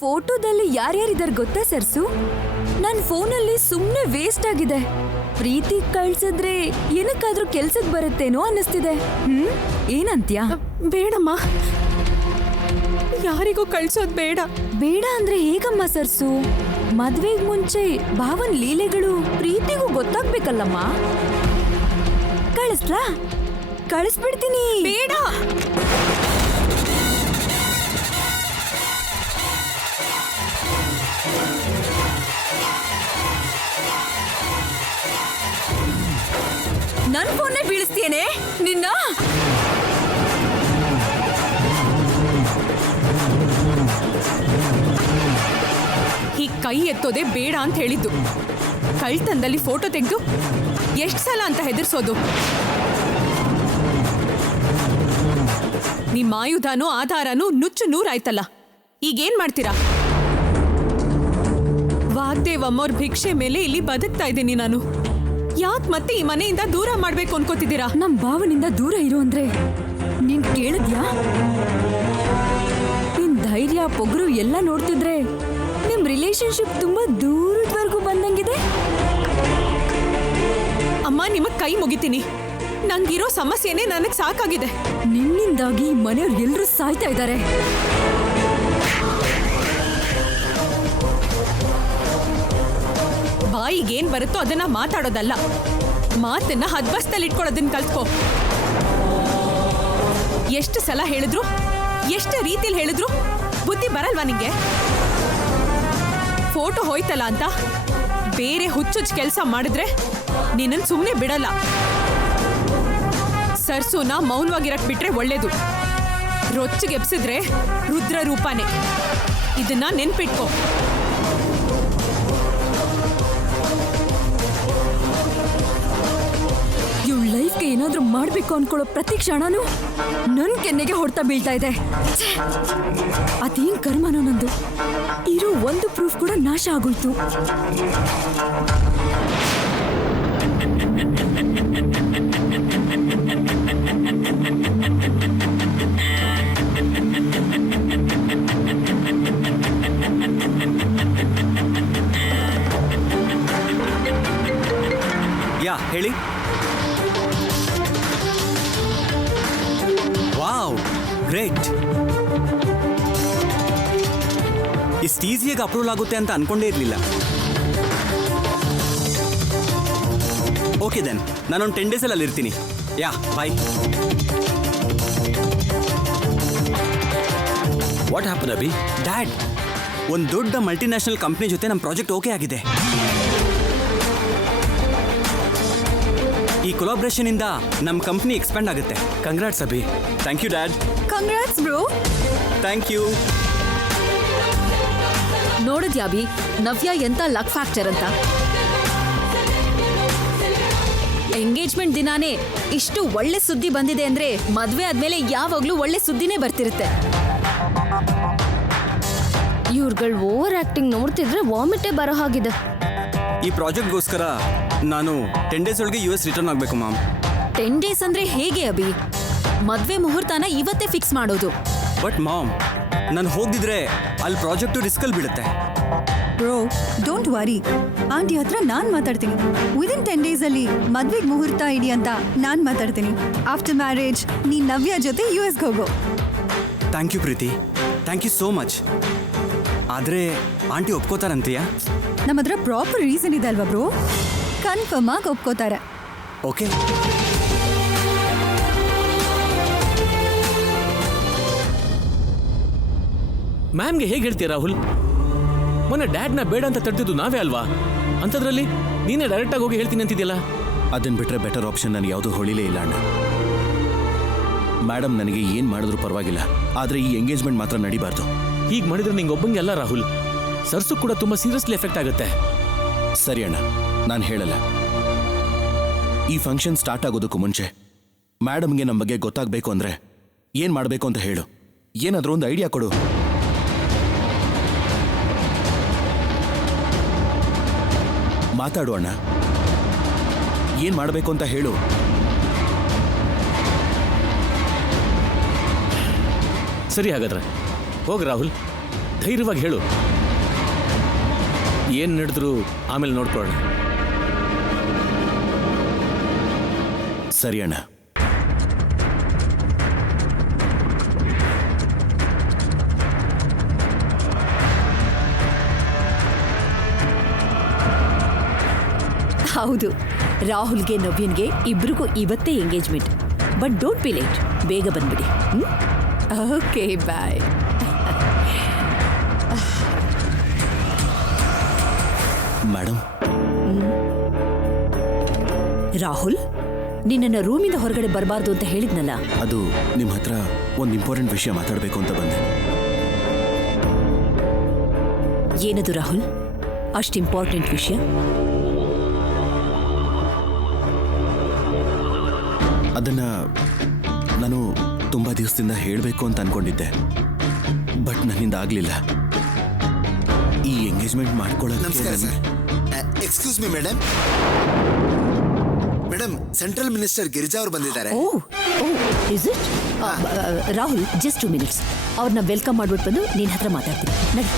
ಫೋಟೋದಲ್ಲಿ ಯಾರ್ಯಾರಿದ್ದಾರೆ ಗೊತ್ತಾ ಸರ್ಸು? ನನ್ನ ಫೋನಲ್ಲಿ ಸುಮ್ಮನೆ ವೇಸ್ಟ್ ಆಗಿದೆ. ಪ್ರೀತಿ ಕಳ್ಸಿದ್ರೆ ಏನಕ್ಕಾದ್ರೂ ಕೆಲ್ಸಕ್ಕೆ ಬರುತ್ತೇನೋ ಅನ್ನಿಸ್ತಿದೆ. ಏನಂತ್ಯಾ? ಬೇಡಮ್ಮ, ಯಾರಿಗೂ ಕಳ್ಸೋದ್ ಬೇಡ. ಬೇಡ ಅಂದ್ರೆ ಹೇಗಮ್ಮ ಸರ್ಸು? ಮದ್ವೆಗ್ ಮುಂಚೆ ಭಾವನ್ ಲೀಲೆಗಳು ಪ್ರೀತಿಗೂ ಗೊತ್ತಾಗ್ಬೇಕಲ್ಲಮ್ಮ. ಕಳಿಸ್ಲಾ? ಕಳಿಸ್ಬಿಡ್ತೀನಿ. ಬೇಡ. ನನ್ ಫೋನ್ನೇ ಬೀಳಿಸ್ತೇನೆ ನಿನ್ನ. ಈ ಕೈ ಎತ್ತೋದೆ ಬೇಡ ಅಂತ ಹೇಳಿದ್ದು. ಕಳ್ತನದಲ್ಲಿ ಫೋಟೋ ತೆಗೆದು ಎಷ್ಟು ಸಲ ಅಂತ ಹೆದರ್ಸೋದು? ನಿಮ್ಮ ಆಯುಧನೂ ಆಧಾರನೂ ನುಚ್ಚು ನೂರಾಯ್ತಲ್ಲ. ಈಗೇನ್ ಮಾಡ್ತೀರಾ? ವಾಗ್ದೇವ್ ಅಮ್ಮೋರ್ ಭಿಕ್ಷೆ ಮೇಲೆ ಇಲ್ಲಿ ಬದುಕ್ತಾ ಇದ್ದೀನಿ ನಾನು. ಯಾಕೆ ಮತ್ತೆ ಈ ಮನೆಯಿಂದ ದೂರ ಮಾಡ್ಬೇಕು ಅನ್ಕೋತಿದ್ದೀರಾ? ನಮ್ ಭಾವನಿಂದ ದೂರ ಇರು ಅಂದ್ರೆ ನೀನ್ ಕೇಳಿದ್ಯಾ? ನಿನ್ ಧೈರ್ಯ ಪೊಗರು ಎಲ್ಲ ನೋಡ್ತಿದ್ರೆ ನಿಮ್ ರಿಲೇಶನ್ಶಿಪ್ ತುಂಬಾ ದೂರದವರೆಗೂ ಬಂದಂಗಿದೆ. ಅಮ್ಮ, ನಿಮಗ್ ಕೈ ಮುಗಿತೀನಿ. ನಂಗಿರೋ ಸಮಸ್ಯೆನೇ ನನಗ್ ಸಾಕಾಗಿದೆ. ನಿನ್ನಿಂದಾಗಿ ಮನೆಯವ್ರು ಎಲ್ರೂ ಸಾಯ್ತಾ ಇದ್ದಾರೆ. ಬಾಯಿಗೇನ್ ಬರುತ್ತೋ ಅದನ್ನ ಮಾತಾಡೋದಲ್ಲ, ಮಾತನ್ನ ಹದ್ಬಸ್ತಲ್ಲಿ ಇಟ್ಕೊಳ್ಳೋದನ್ನ ಕಲ್ತ್ಕೋ. ಎಷ್ಟು ಸಲ ಹೇಳಿದ್ರು, ಎಷ್ಟು ರೀತಿಲಿ ಹೇಳಿದ್ರು ಬುದ್ಧಿ ಬರಲ್ವಾ ನಿಂಗೆ? ಫೋಟೋ ಹೋಯ್ತಲ್ಲ ಅಂತ ಬೇರೆ ಹುಚ್ಚುಚ್ಚು ಕೆಲಸ ಮಾಡಿದ್ರೆ ನಿನ್ನನ್ ಸುಮ್ಮನೆ ಬಿಡಲ್ಲ. ಸರ್ಸುನ ಮೌನವಾಗಿರಕ್ ಬಿಟ್ರೆ ಒಳ್ಳೇದು. ರೊಚ್ಚಿಗೆಬ್ಸಿದ್ರೆ ರುದ್ರ ರೂಪಾನೆ. ಇದನ್ನ ನೆನ್ಪಿಟ್ಕೋ. ಇವಳ ಲೈಫ್ಗೆ ಏನಾದ್ರೂ ಮಾಡ್ಬೇಕು ಅನ್ಕೊಳ್ಳೋ ಪ್ರತಿ ಕ್ಷಣನೂ ನನ್ ಕೆನ್ನೆಗೆ ಹೊಡ್ತಾ ಬೀಳ್ತಾ ಇದೆ. ಅದೇನ್ ಕರ್ಮನೋ ನಂದು. ಇರೋ ಒಂದು ಪ್ರೂಫ್ ಕೂಡ ನಾಶ ಆಗೋಯ್ತು. ಯಾ ಹೇಳಿ. Wow, great. ಇಷ್ಟು ಈಸಿಯಾಗಿ ಅಪ್ರೂವಲ್ ಆಗುತ್ತೆ ಅಂತ ಅನ್ಕೊಂಡೇ ಇರಲಿಲ್ಲ. ಓಕೆ ದೆನ್, ನಾನೊಂದು 10 ಡೇಸಲ್ಲಿ ಅಲ್ಲಿರ್ತೀನಿ. Yeah, bye. What happen Abhi? Dad, ಒಂದು ದೊಡ್ಡ ಮಲ್ಟಿನ್ಯಾಷನಲ್ ಕಂಪ್ನಿ ಜೊತೆ ನಮ್ಮ ಪ್ರಾಜೆಕ್ಟ್ ಓಕೆ ಆಗಿದೆ. ಈ ಕೊಲಾಬ್ರೇಷನ್ ಇಂದ ನಮ್ಮ ಕಂಪ್ನಿ ಎಕ್ಸ್ಪ್ಯಾಂಡ್ ಆಗುತ್ತೆ. Congrats Abhi. Thank you dad. Congrats bro. Thank you. ನೋಡಿದ್ಯಾ ಅಭಿ, ನವ್ಯ ಎಂತ ಲಕ್ ಫ್ಯಾಕ್ಟರ್ ಅಂತ. ಎಂಗೇಜ್ಮೆಂಟ್ ದಿನಾನೇ ಇಷ್ಟು ಒಳ್ಳೆ ಸುದ್ದಿ ಬಂದಿದೆ ಅಂದ್ರೆ ಮದ್ವೆ ಆದ್ಮೇಲೆ ಯಾವಾಗ್ಲೂ ಒಳ್ಳೆ ಸುದ್ದಿನೇ ಬರ್ತಿರುತ್ತೆ. ಇವ್ರುಗಳು ಓವರ್ ಆಕ್ಟಿಂಗ್ ನೋಡ್ತಿದ್ರೆ ವಾಮಿಟೇ ಬರೋ ಹಾಗಿದೆ. ಈ ಪ್ರಾಜೆಕ್ಟ್ಗೋಸ್ಕರ ನಾನು 10 ಡೇಸ್ ಒಳಗೆ US ರಿಟರ್ನ್ ಆಗಬೇಕು ಮ್ಯಾಮ್. 10 ಡೇಸ್ ಅಂದ್ರೆ ಹೇಗೆ ಅಭಿ? ಮದ್ವೆ ಮುಹೂರ್ತನ ಇವತ್ತೇ ಫಿಕ್ಸ್ ಮಾಡೋದು. ಬಟ್ ಮಾಮ್, ನಾನು ಹೋಗಿದ್ರೆ ಅಲ್ಲಿ ಪ್ರಾಜೆಕ್ಟು ರಿಸ್ಕಲ್ಲಿ ಬೀಳುತ್ತೆ. Bro, don't worry. ಆಂಟಿ ಹತ್ರ ನಾನು ಮಾತಾಡ್ತೀನಿ. ವಿದಿನ್ 10 ಡೇಸಲ್ಲಿ ಮದ್ವೆಗೆ ಮುಹೂರ್ತ ಇಡಿ ಅಂತ ನಾನು ಮಾತಾಡ್ತೀನಿ. ಆಫ್ಟರ್ ಮ್ಯಾರೇಜ್ ನೀನು ನವ್ಯ ಜೊತೆ US ಹೋಗೋ. Thank you Preethi, thank you so much. ಆದರೆ ಆಂಟಿ ಒಪ್ಕೋತಾರಂತೀಯಾ? ನಮ್ಮ ಹತ್ರ ಪ್ರಾಪರ್ ರೀಸನ್ ಇದೆ ಅಲ್ವಾ ಬ್ರೋ? ಕನ್ಫರ್ಮ್ ಆಗಿ ಒಪ್ಕೋತಾರೆ. ಓಕೆ. ಮ್ಯಾಮ್ಗೆ ಹೇಗೆ ಹೇಳ್ತೀಯ ರಾಹುಲ್? ಮೊನ್ನೆ ಡ್ಯಾಡ್ನ ಬೇಡ ಅಂತ ತಡೆದಿದ್ದು ನಾವೇ ಅಲ್ವಾ? ಅಂಥದ್ರಲ್ಲಿ ನೀನೇ ಡೈರೆಕ್ಟಾಗಿ ಹೋಗಿ ಹೇಳ್ತೀನಿ ಅಂತಿದ್ಯಲ್ಲ. ಅದನ್ನ ಬಿಟ್ಟರೆ ಬೆಟರ್ ಆಪ್ಷನ್ ನನಗೆ ಯಾವುದೂ ಹೊಳಿಲೇ ಇಲ್ಲ ಅಣ್ಣ. ಮೇಡಮ್ ನನಗೆ ಏನು ಮಾಡಿದ್ರು ಪರವಾಗಿಲ್ಲ, ಆದರೆ ಈ ಎಂಗೇಜ್ಮೆಂಟ್ ಮಾತ್ರ ನಡಿಬಾರ್ದು. ಹೀಗೆ ಮಾಡಿದ್ರೆ ನಿಂಗೆ ಒಬ್ಬಂಗೆ ಅಲ್ಲ ರಾಹುಲ್, ಸರ್ಸು ಕೂಡ ತುಂಬ ಸೀರಿಯಸ್ಲಿ ಎಫೆಕ್ಟ್ ಆಗುತ್ತೆ. ಸರಿ ಅಣ್ಣ, ನಾನು ಹೇಳಲ್ಲ. ಈ ಫಂಕ್ಷನ್ ಸ್ಟಾರ್ಟ್ ಆಗೋದಕ್ಕೂ ಮುಂಚೆ ಮೇಡಮ್ಗೆ ನಮ್ಮ ಬಗ್ಗೆ ಗೊತ್ತಾಗಬೇಕು ಅಂದರೆ ಏನು ಮಾಡಬೇಕು ಅಂತ ಹೇಳು. ಏನಾದರೂ ಒಂದು ಐಡಿಯಾ ಕೊಡು. ಮಾತಾಡು ಅಣ್ಣ, ಏನು ಮಾಡಬೇಕು ಅಂತ ಹೇಳು. ಸರಿ, ಹಾಗಾದ್ರೆ ಹೋಗಿ ರಾಹುಲ್, ಧೈರ್ಯವಾಗಿ ಹೇಳು. ಏನು ನಡೆದ್ರು ಆಮೇಲೆ ನೋಡ್ಕೊಳ್ಳೋಣ. ಸರಿ ಅಣ್ಣ. ಹೌದು, ರಾಹುಲ್ಗೆ ನವ್ಯನ್ಗೆ ಇಬ್ರಿಗೂ ಇವತ್ತೇ engagement. But don't be late, ಬೇಗ ಬಂದ್ಬಿಡಿ. ಓಕೆ, ಬಾಯ್. ಮೇಡಮ್, ರಾಹುಲ್, ನಿನ್ನನ್ನು ರೂಮಿಂದ ಹೊರಗಡೆ ಬರಬಾರ್ದು ಅಂತ ಹೇಳಿದ್ನಲ್ಲ. ಅದು ನಿಮ್ಮ ಹತ್ರ ಒಂದು ಇಂಪಾರ್ಟೆಂಟ್ ವಿಷಯ ಮಾತಾಡಬೇಕು ಅಂತ ಬಂದೆ. ಏನದು ರಾಹುಲ್, ಅಷ್ಟು ಇಂಪಾರ್ಟೆಂಟ್ ವಿಷಯ? ಅದನ್ನ ನಾನು ತುಂಬಾ ದಿವಸದಿಂದ ಹೇಳಬೇಕು ಅಂತ ಅನ್ಕೊಂಡಿದ್ದೆ, ಬಟ್ ನನ್ನಿಂದ ಆಗ್ಲಿಲ್ಲ. ಈ ಎಂಗೇಜ್ಮೆಂಟ್ ಮಾಡ್ಕೊಳ್ಳೋಕೆ. ನಮಸ್ಕಾರ sir. Excuse me madam. Madam, central minister Girija ಅವರು ಬಂದಿದ್ದಾರೆ. Is it? Rahul, just 2 minutes. ಅವ್ರನ್ನ ವೆಲ್ಕಮ್ ಮಾಡ್ಬಿಟ್ಟು ಬಂದು ನಿನ್ನ ಹತ್ರ ಮಾತಾಡ್ತೀನಿ. ನಡಿ.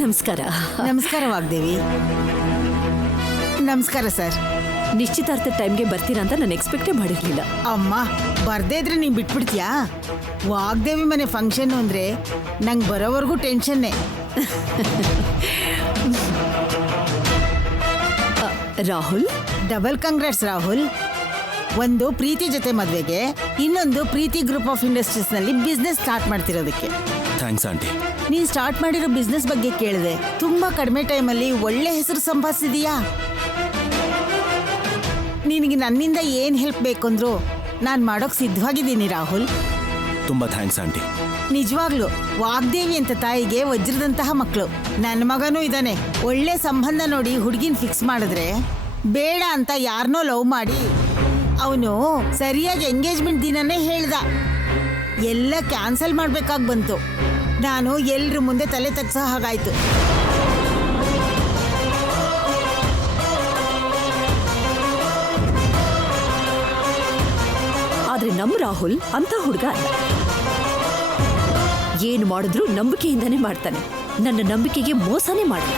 ನಮಸ್ಕಾರ. ನಮಸ್ಕಾರ ವಾಗ್ದೇವಿ. ನಮಸ್ಕಾರ ಸರ್. ನಿಶ್ಚಿತಾರ್ಥ ಟೈಮ್ಗೆ ಬರ್ತೀರಾ ಅಂತ ನಾನು ಎಕ್ಸ್ಪೆಕ್ಟೇ ಮಾಡಿರ್ಲಿಲ್ಲ. ಅಮ್ಮ, ಬರ್ದೇ ಇದ್ರೆ ನೀನ್ ಬಿಟ್ಬಿಡ್ತೀಯಾ? ವಾಗ್ದೇವಿ ಮನೆ ಫಂಕ್ಷನ್ ಅಂದ್ರೆ ನಂಗೆ ಬರೋವರೆಗೂ ಟೆನ್ಷನ್ನೇ. Rahul, double congrats Rahul. ಒಂದು ಪ್ರೀತಿ ಜೊತೆ ಮದ್ವೆಗೆ, ಇನ್ನೊಂದು ಪ್ರೀತಿ ಗ್ರೂಪ್ ಆಫ್ ಇಂಡಸ್ಟ್ರೀಸ್ ನಲ್ಲಿ ಬಿಸ್ನೆಸ್ ಸ್ಟಾರ್ಟ್ ಮಾಡ್ತಿರೋದಕ್ಕೆ. Thanks aunty. ನೀನ್ ಸ್ಟಾರ್ಟ್ ಮಾಡಿರೋ ಬಿಸ್ನೆಸ್ ಬಗ್ಗೆ ಕೇಳಿದೆ. ತುಂಬಾ ಕಡಿಮೆ ಟೈಮಲ್ಲಿ ಒಳ್ಳೆ ಹೆಸರು ಸಂಪಾದಿಸಿದೀಯಾ. ನಿನಗೆ ನನ್ನಿಂದ ಏನ್ ಹೆಲ್ಪ್ ಬೇಕಂದ್ರು ನಾನು ಮಾಡೋಕ್ ಸಿದ್ಧವಾಗಿದ್ದೀನಿ ರಾಹುಲ್. ತುಂಬಾ ಥ್ಯಾಂಕ್ಸ್ ಆಂಟಿ. ನಿಜವಾಗ್ಲು ವಾಗ್ದೇವಿ ಅಂತ ತಾಯಿಗೆ ವಜ್ರದಂತಹ ಮಕ್ಕಳು. ನನ್ನ ಮಗನೂ ಇದ್ದಾನೆ. ಒಳ್ಳೆ ಸಂಬಂಧ ನೋಡಿ ಹುಡುಗಿನ ಫಿಕ್ಸ್ ಮಾಡಿದ್ರೆ, ಬೇಡ ಅಂತ ಯಾರನ್ನೋ ಲವ್ ಮಾಡಿ ಅವನು ಸರಿಯಾಗಿ ಎಂಗೇಜ್ಮೆಂಟ್ ದಿನನೇ ಹೇಳ್ದ. ಎಲ್ಲ ಕ್ಯಾನ್ಸಲ್ ಮಾಡ್ಬೇಕಾಗಿ ಬಂತು. ನಾನು ಎಲ್ರ ಮುಂದೆ ತಲೆ ತಗ್ಸೋ ಹಾಗಾಯ್ತು. ಆದ್ರೆ ನಮ್ಮ ರಾಹುಲ್ ಅಂತ ಹುಡುಗ ಅಲ್ಲ. ಏನು ಮಾಡಿದ್ರು ನಂಬಿಕೆಯಿಂದಾನೇ ಮಾಡ್ತಾನೆ. ನನ್ನ ನಂಬಿಕೆಗೆ ಮೋಸನೇ ಮಾಡಲ್ಲ.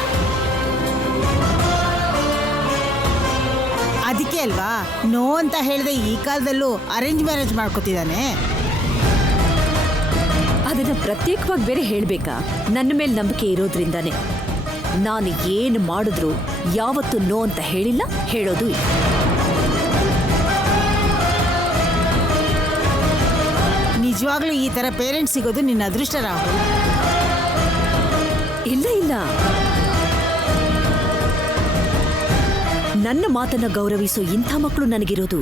ಅದಕ್ಕೆ ಅಲ್ವಾ ನೋ ಅಂತ ಹೇಳಿದೆ ಈ ಕಾಲದಲ್ಲೂ ಅರೇಂಜ್ ಮ್ಯಾರೇಜ್ ಮಾಡ್ಕೊತಿದ್ದಾನೆ. ಅದನ್ನ ಪ್ರತ್ಯೇಕವಾಗಿ ಬೇರೆ ಹೇಳ್ಬೇಕಾ? ನನ್ನ ಮೇಲೆ ನಂಬಿಕೆ ಇರೋದ್ರಿಂದಾನೆ ನಾನು ಏನು ಮಾಡಿದ್ರು ಯಾವತ್ತೂ ನೋ ಅಂತ ಹೇಳಿಲ್ಲ, ಹೇಳೋದು ಇಲ್ಲ. ನಿಜವಾಗ್ಲೂ ಈ ತರ ಪೇರೆಂಟ್ಸ್ ಸಿಗೋದು ನಿನ್ನ ಅದೃಷ್ಟ ರಾಹುಲ್. ಇಲ್ಲ ಇಲ್ಲ, ನನ್ನ ಮಾತನ್ನ ಗೌರವಿಸೋ ಇಂಥ ಮಕ್ಕಳು ನನಗಿರೋದು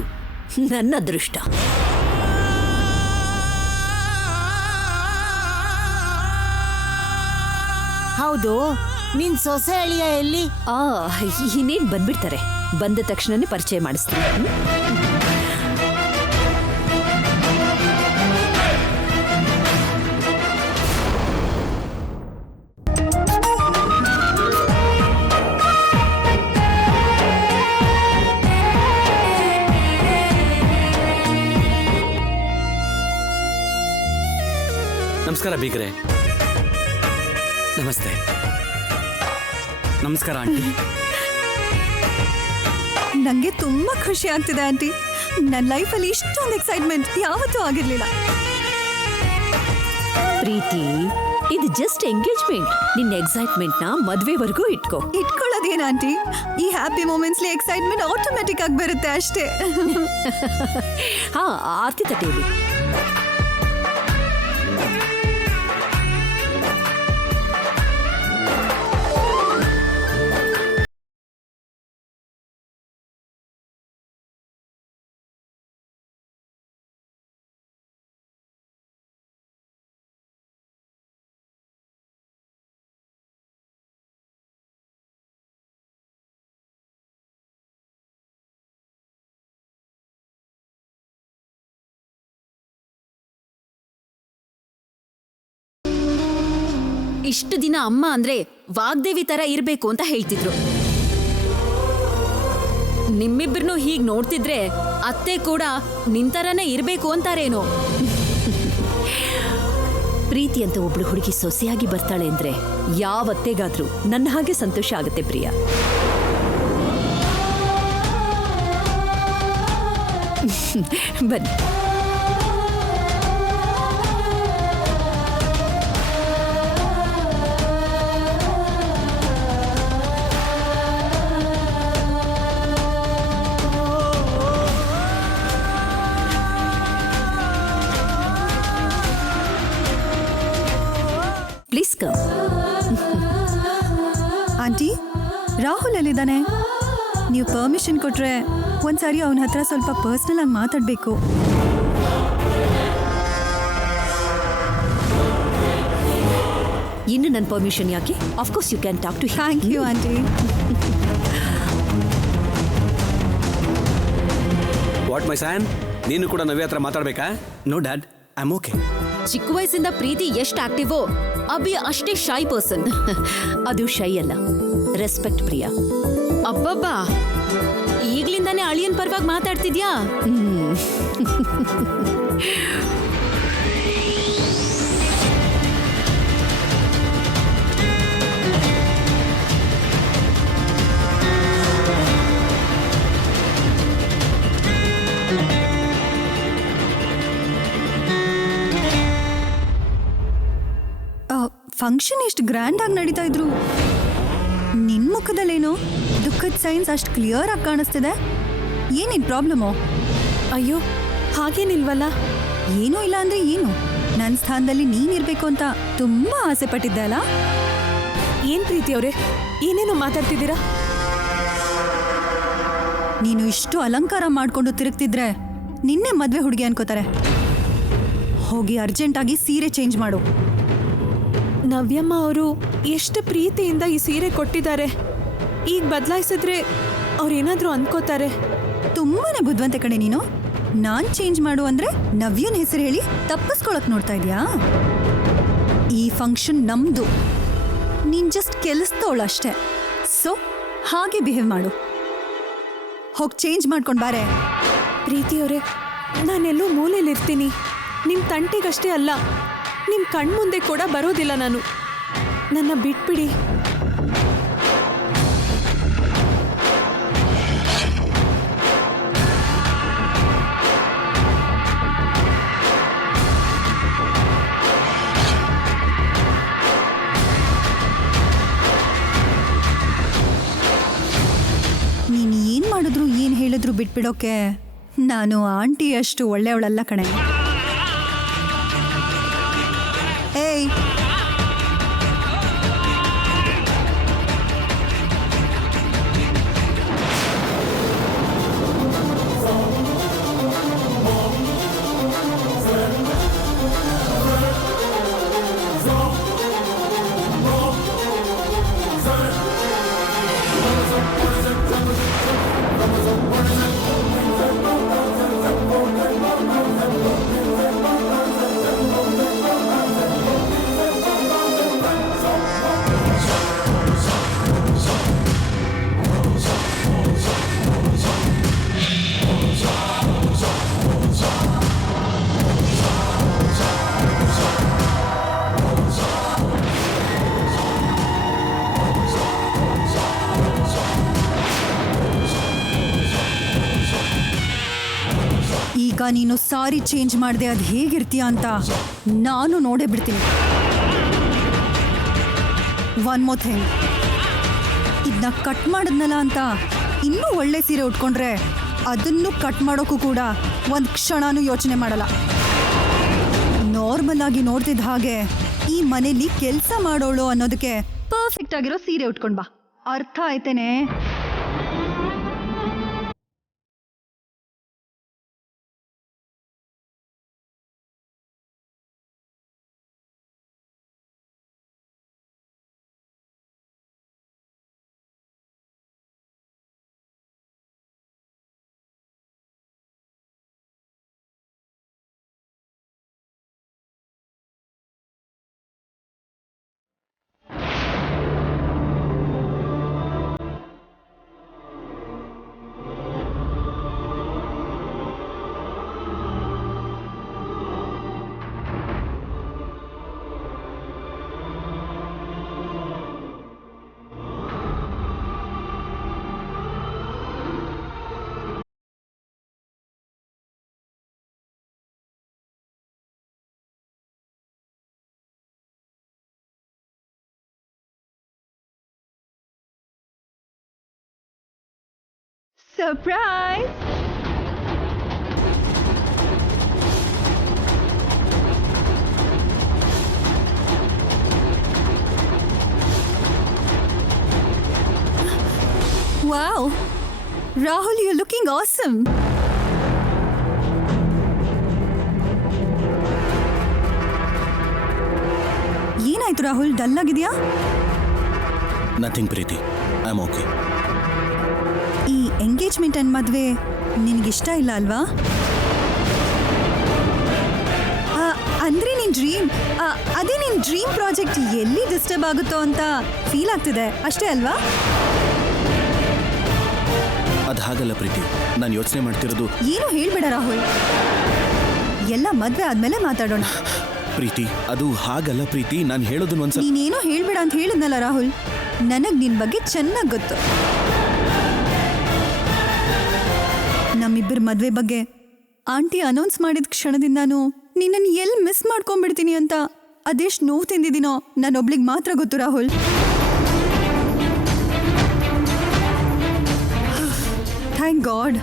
ನನ್ನ ಅದೃಷ್ಟ. ಹೌದು, ನಿನ್ ಸೊಸೆ ಅಳಿಯ ಎಲ್ಲಿ? ಇನ್ನೇನ್ ಬಂದ್ಬಿಡ್ತಾರೆ. ಬಂದ ತಕ್ಷಣನೇ ಪರಿಚಯ ಮಾಡಿಸ್ತೀನಿ. ನಮಸ್ಕಾರ ಬೀಗ್ರೆ. ನಮಸ್ತೆ. ನಮಸ್ಕಾರ ಆಂಟಿ. ನನಗೆ ತುಂಬಾ ಖುಷಿ ಆಗ್ತಿದೆ ಆಂಟಿ. ನನ್ನ ಲೈಫಲ್ಲಿ ಇಷ್ಟೊಂದು ಎಕ್ಸೈಟ್ಮೆಂಟ್ ಯಾವತ್ತೂ ಆಗಿರ್ಲಿಲ್ಲ. ಪ್ರೀತಿ, ಇದು ಜಸ್ಟ್ ಎಂಗೇಜ್ಮೆಂಟ್. ನಿನ್ನ ಎಕ್ಸೈಟ್ಮೆಂಟ್ ನ ಮದ್ವೆವರೆಗೂ ಇಟ್ಕೋ. ಇಟ್ಕೊಳ್ಳೋದೇನು ಆಂಟಿ? ಈ ಹ್ಯಾಪಿ ಮೂಮೆಂಟ್ಸ್ಲಿ ಎಕ್ಸೈಟ್ಮೆಂಟ್ ಆಟೋಮೆಟಿಕ್ ಆಗಿ ಬರುತ್ತೆ ಅಷ್ಟೇ. ಆರ್ತಿ ತಟ್ಟೇಲಿ. ಇಷ್ಟು ದಿನ ಅಮ್ಮ ಅಂದ್ರೆ ವಾಗ್ದೇವಿ ತರ ಇರ್ಬೇಕು ಅಂತ ಹೇಳ್ತಿದ್ರು. ನಿಮ್ಮಿಬ್ರನ್ನೂ ಹೀಗ್ ನೋಡ್ತಿದ್ರೆ ಅತ್ತೆ ಕೂಡ ನಿಂತರನೇ ಇರ್ಬೇಕು ಅಂತಾರೇನೋ. ಪ್ರೀತಿ ಅಂತ ಒಬ್ಳು ಹುಡುಗಿ ಸೊಸೆಯಾಗಿ ಬರ್ತಾಳೆ ಅಂದ್ರೆ ಯಾವತ್ತೆಗಾದ್ರೂ ನನ್ನ ಹಾಗೆ ಸಂತೋಷ ಆಗುತ್ತೆ ಪ್ರಿಯಾ. ಬನ್ನಿ. Please come. ಆಂಟಿ, ರಾಹುಲ್ ಎಲ್ಲಿದ್ದಾನೆ? ನೀವು ಪರ್ಮಿಷನ್ ಕೊಟ್ರೆ ಒಂದ್ಸಾರಿ ಅವನ ಹತ್ರ ಸ್ವಲ್ಪ ಪರ್ಸ್ನಲ್ ಆಗಿ ಮಾತಾಡಬೇಕು. ಇನ್ನು ನನ್ನ ಪರ್ಮಿಷನ್ ಯಾಕೆ? Of course you can talk to. Thank you aunty. What my son, ನೀನು ಕೂಡ ನವ್ಯ ಹತ್ರ ಮಾತಾಡ್ಬೇಕಾ? No dad, I am okay. ಚಿಕ್ಕ ವಯಸ್ಸಿಂದ ಪ್ರೀತಿ ಎಷ್ಟು ಆಕ್ಟಿವೋ ಅಭಿ ಅಷ್ಟೇ ಶೈ ಪರ್ಸನ್. ಅದು ಶೈ ಅಲ್ಲ, ರೆಸ್ಪೆಕ್ಟ್ ಪ್ರಿಯಾ. ಅಬ್ಬಬ್ಬಾ, ಈಗ್ಲಿಂದಾನೇ ಅಳಿಯನ್ ಪರವಾಗಿ ಮಾತಾಡ್ತಿದ್ಯಾ? ಫಂಕ್ಷನ್ ಎಷ್ಟು ಗ್ರ್ಯಾಂಡ್ ಆಗಿ ನಡೀತಾ ಇದ್ರು. ನಿನ್ ಮುಖದಲ್ಲೇನು ದುಃಖದ ಸೈನ್ಸ್ ಅಷ್ಟು ಕ್ಲಿಯರ್ ಆಗಿ ಕಾಣಿಸ್ತಿದೆ. ಏನೇನ್ ಪ್ರಾಬ್ಲಮು? ಅಯ್ಯೋ, ಹಾಗೇನಿಲ್ವಲ್ಲ. ಏನೂ ಇಲ್ಲ ಅಂದ್ರೆ ಏನು? ನನ್ನ ಸ್ಥಾನದಲ್ಲಿ ನೀನಿರ್ಬೇಕು ಅಂತ ತುಂಬಾ ಆಸೆ ಪಟ್ಟಿದ್ದೆ ಅಲ್ಲ? ಏನ್ ಪ್ರೀತಿ ಅವರೇ, ಏನೇನೋ ಮಾತಾಡ್ತಿದ್ದೀರಾ? ನೀನು ಇಷ್ಟು ಅಲಂಕಾರ ಮಾಡ್ಕೊಂಡು ತಿರುಗ್ತಿದ್ರೆ ನಿನ್ನೆ ಮದ್ವೆ ಹುಡುಗಿ ಅನ್ಕೋತಾರೆ. ಹೋಗಿ ಅರ್ಜೆಂಟಾಗಿ ಸೀರೆ ಚೇಂಜ್ ಮಾಡು. ನವ್ಯಮ್ಮ ಅವರು ಎಷ್ಟು ಪ್ರೀತಿಯಿಂದ ಈ ಸೀರೆ ಕೊಟ್ಟಿದ್ದಾರೆ. ಈಗ ಬದಲಾಯಿಸಿದ್ರೆ ಅವ್ರೇನಾದ್ರೂ ಅನ್ಕೋತಾರೆ. ತುಂಬಾನೇ ಬುದ್ಧಿವಂತೆ ಕಡೆ ನೀನು. ನಾನ್ ಚೇಂಜ್ ಮಾಡು ಅಂದ್ರೆ ನವ್ಯನ್ ಹೆಸರು ಹೇಳಿ ತಪ್ಪಿಸ್ಕೊಳಕ್ ನೋಡ್ತಾ ಇದೀಯಾ? ಈ ಫಂಕ್ಷನ್ ನಮ್ದು, ನೀನ್ ಜಸ್ಟ್ ಕೆಲಸದವಳಷ್ಟೇ. ಸೊ ಹಾಗೆ ಬಿಹೇವ್ ಮಾಡು. ಹೋಗಿ ಚೇಂಜ್ ಮಾಡ್ಕೊಂಡ್ ಬಾರೆ. ಪ್ರೀತಿಯವರೇ, ನಾನೆಲ್ಲೋ ಮೂಲೆಯಲ್ಲಿರ್ತೀನಿ. ನಿಮ್ಮ ತಂಟೆಗಷ್ಟೇ ಅಲ್ಲ, ನಿಮ್ಮ ಕಣ್ಮುಂದೆ ಕೂಡ ಬರೋದಿಲ್ಲ ನಾನು. ನನ್ನ ಬಿಟ್ಬಿಡಿ. ನೀನ್ ಏನ್ ಮಾಡಿದ್ರು ಏನ್ ಹೇಳಿದ್ರು ಬಿಟ್ಬಿಡೋಕೆ ನಾನು ಆಂಟಿ ಅಷ್ಟು ಒಳ್ಳೆಯವಳಲ್ಲ ಕಣೆ. ಏಯ್, ಈಗ ನೀನು ಸಾರಿ ಚೇಂಜ್ ಮಾಡಿದೆ ಅದು ಹೇಗಿರ್ತೀಯ ಅಂತ ನಾನು ನೋಡೇ ಬಿಡ್ತೀನಿ. ಒನ್ ಮೋರ್ ಥಿಂಗ್, ಇದನ್ನ ಕಟ್ ಮಾಡಿದ್ನಲ್ಲ ಅಂತ ಇನ್ನೂ ಒಳ್ಳೆ ಸೀರೆ ಉಟ್ಕೊಂಡ್ರೆ ಅದನ್ನು ಕಟ್ ಮಾಡೋಕ್ಕೂ ಕೂಡ ಒಂದು ಕ್ಷಣನೂ ಯೋಚನೆ ಮಾಡಲ್ಲ. ನಾರ್ಮಲ್ ಆಗಿ ನೋಡ್ತಿದ್ದ ಹಾಗೆ ಈ ಮನೇಲಿ ಕೆಲಸ ಮಾಡೋಳು ಅನ್ನೋದಕ್ಕೆ ಪರ್ಫೆಕ್ಟ್ ಆಗಿರೋ ಸೀರೆ ಉಟ್ಕೊಂಡ್ ಬಾ. ಅರ್ಥ ಆಯ್ತೇನೆ? Surprise. Wow, Rahul, you looking awesome. ಏನಾಯ್ತು ರಾಹುಲ್, ಡಲ್ ಆಗಿದೆಯಾ? Nothing Preethi, I am okay. ಈ ಎಂಗೇಜ್ಮೆಂಟ್ ಅಂಡ್ ಮದ್ವೆ ನಿನಗಿಷ್ಟ ಇಲ್ಲ ಅಲ್ವಾ? ಅಂದ್ರೆ ನಿನ್ ಡ್ರೀಮ್, ಅದೇ ನಿನ್ ಡ್ರೀಮ್ ಪ್ರಾಜೆಕ್ಟ್ ಎಲ್ಲಿ ಡಿಸ್ಟರ್ಬ್ ಆಗುತ್ತೋ ಅಂತ ಫೀಲ್ ಆಗ್ತಿದೆ ಅಷ್ಟೇ ಅಲ್ವಾ? ಅದು ಹಾಗಲ್ಲ ಪ್ರೀತಿ, ನಾನು ಯೋಚನೆ ಮಾಡ್ತಿರೋದು. ಏನು ಹೇಳ್ಬೇಡ ರಾಹುಲ್, ಎಲ್ಲ ಮದ್ವೆ ಆದ್ಮೇಲೆ ಮಾತಾಡೋಣ. ಪ್ರೀತಿ, ಅದು ಹಾಗಲ್ಲ ಪ್ರೀತಿ, ನಾನು ಹೇಳೋದನ್ನ ಒಂದ್ಸಲ. ನೀನೇನೋ ಹೇಳ್ಬೇಡ ಅಂತ ಹೇಳಿದ್ನಲ್ಲ ರಾಹುಲ್, ನನಗ್ ನಿನ್ ಬಗ್ಗೆ ಚೆನ್ನಾಗಿ ಗೊತ್ತು. ನಮ್ಮಿಬ್ಬರ ಮದ್ವೆ ಬಗ್ಗೆ ಆಂಟಿ ಅನೌನ್ಸ್ ಮಾಡಿದ ಕ್ಷಣದಿಂದಾನು ನಿನ್ನನ್ನು ಎಲ್ಲಿ ಮಿಸ್ ಮಾಡ್ಕೊಂಡ್ಬಿಡ್ತೀನಿ ಅಂತ ಅದೆಷ್ಟು ನೋವು ತಿಂದಿದ್ದೀನೋ ನಾನೊಬ್ಳಿಗೆ ಮಾತ್ರ ಗೊತ್ತು ರಾಹುಲ್. ಥ್ಯಾಂಕ್ ಗಾಡ್,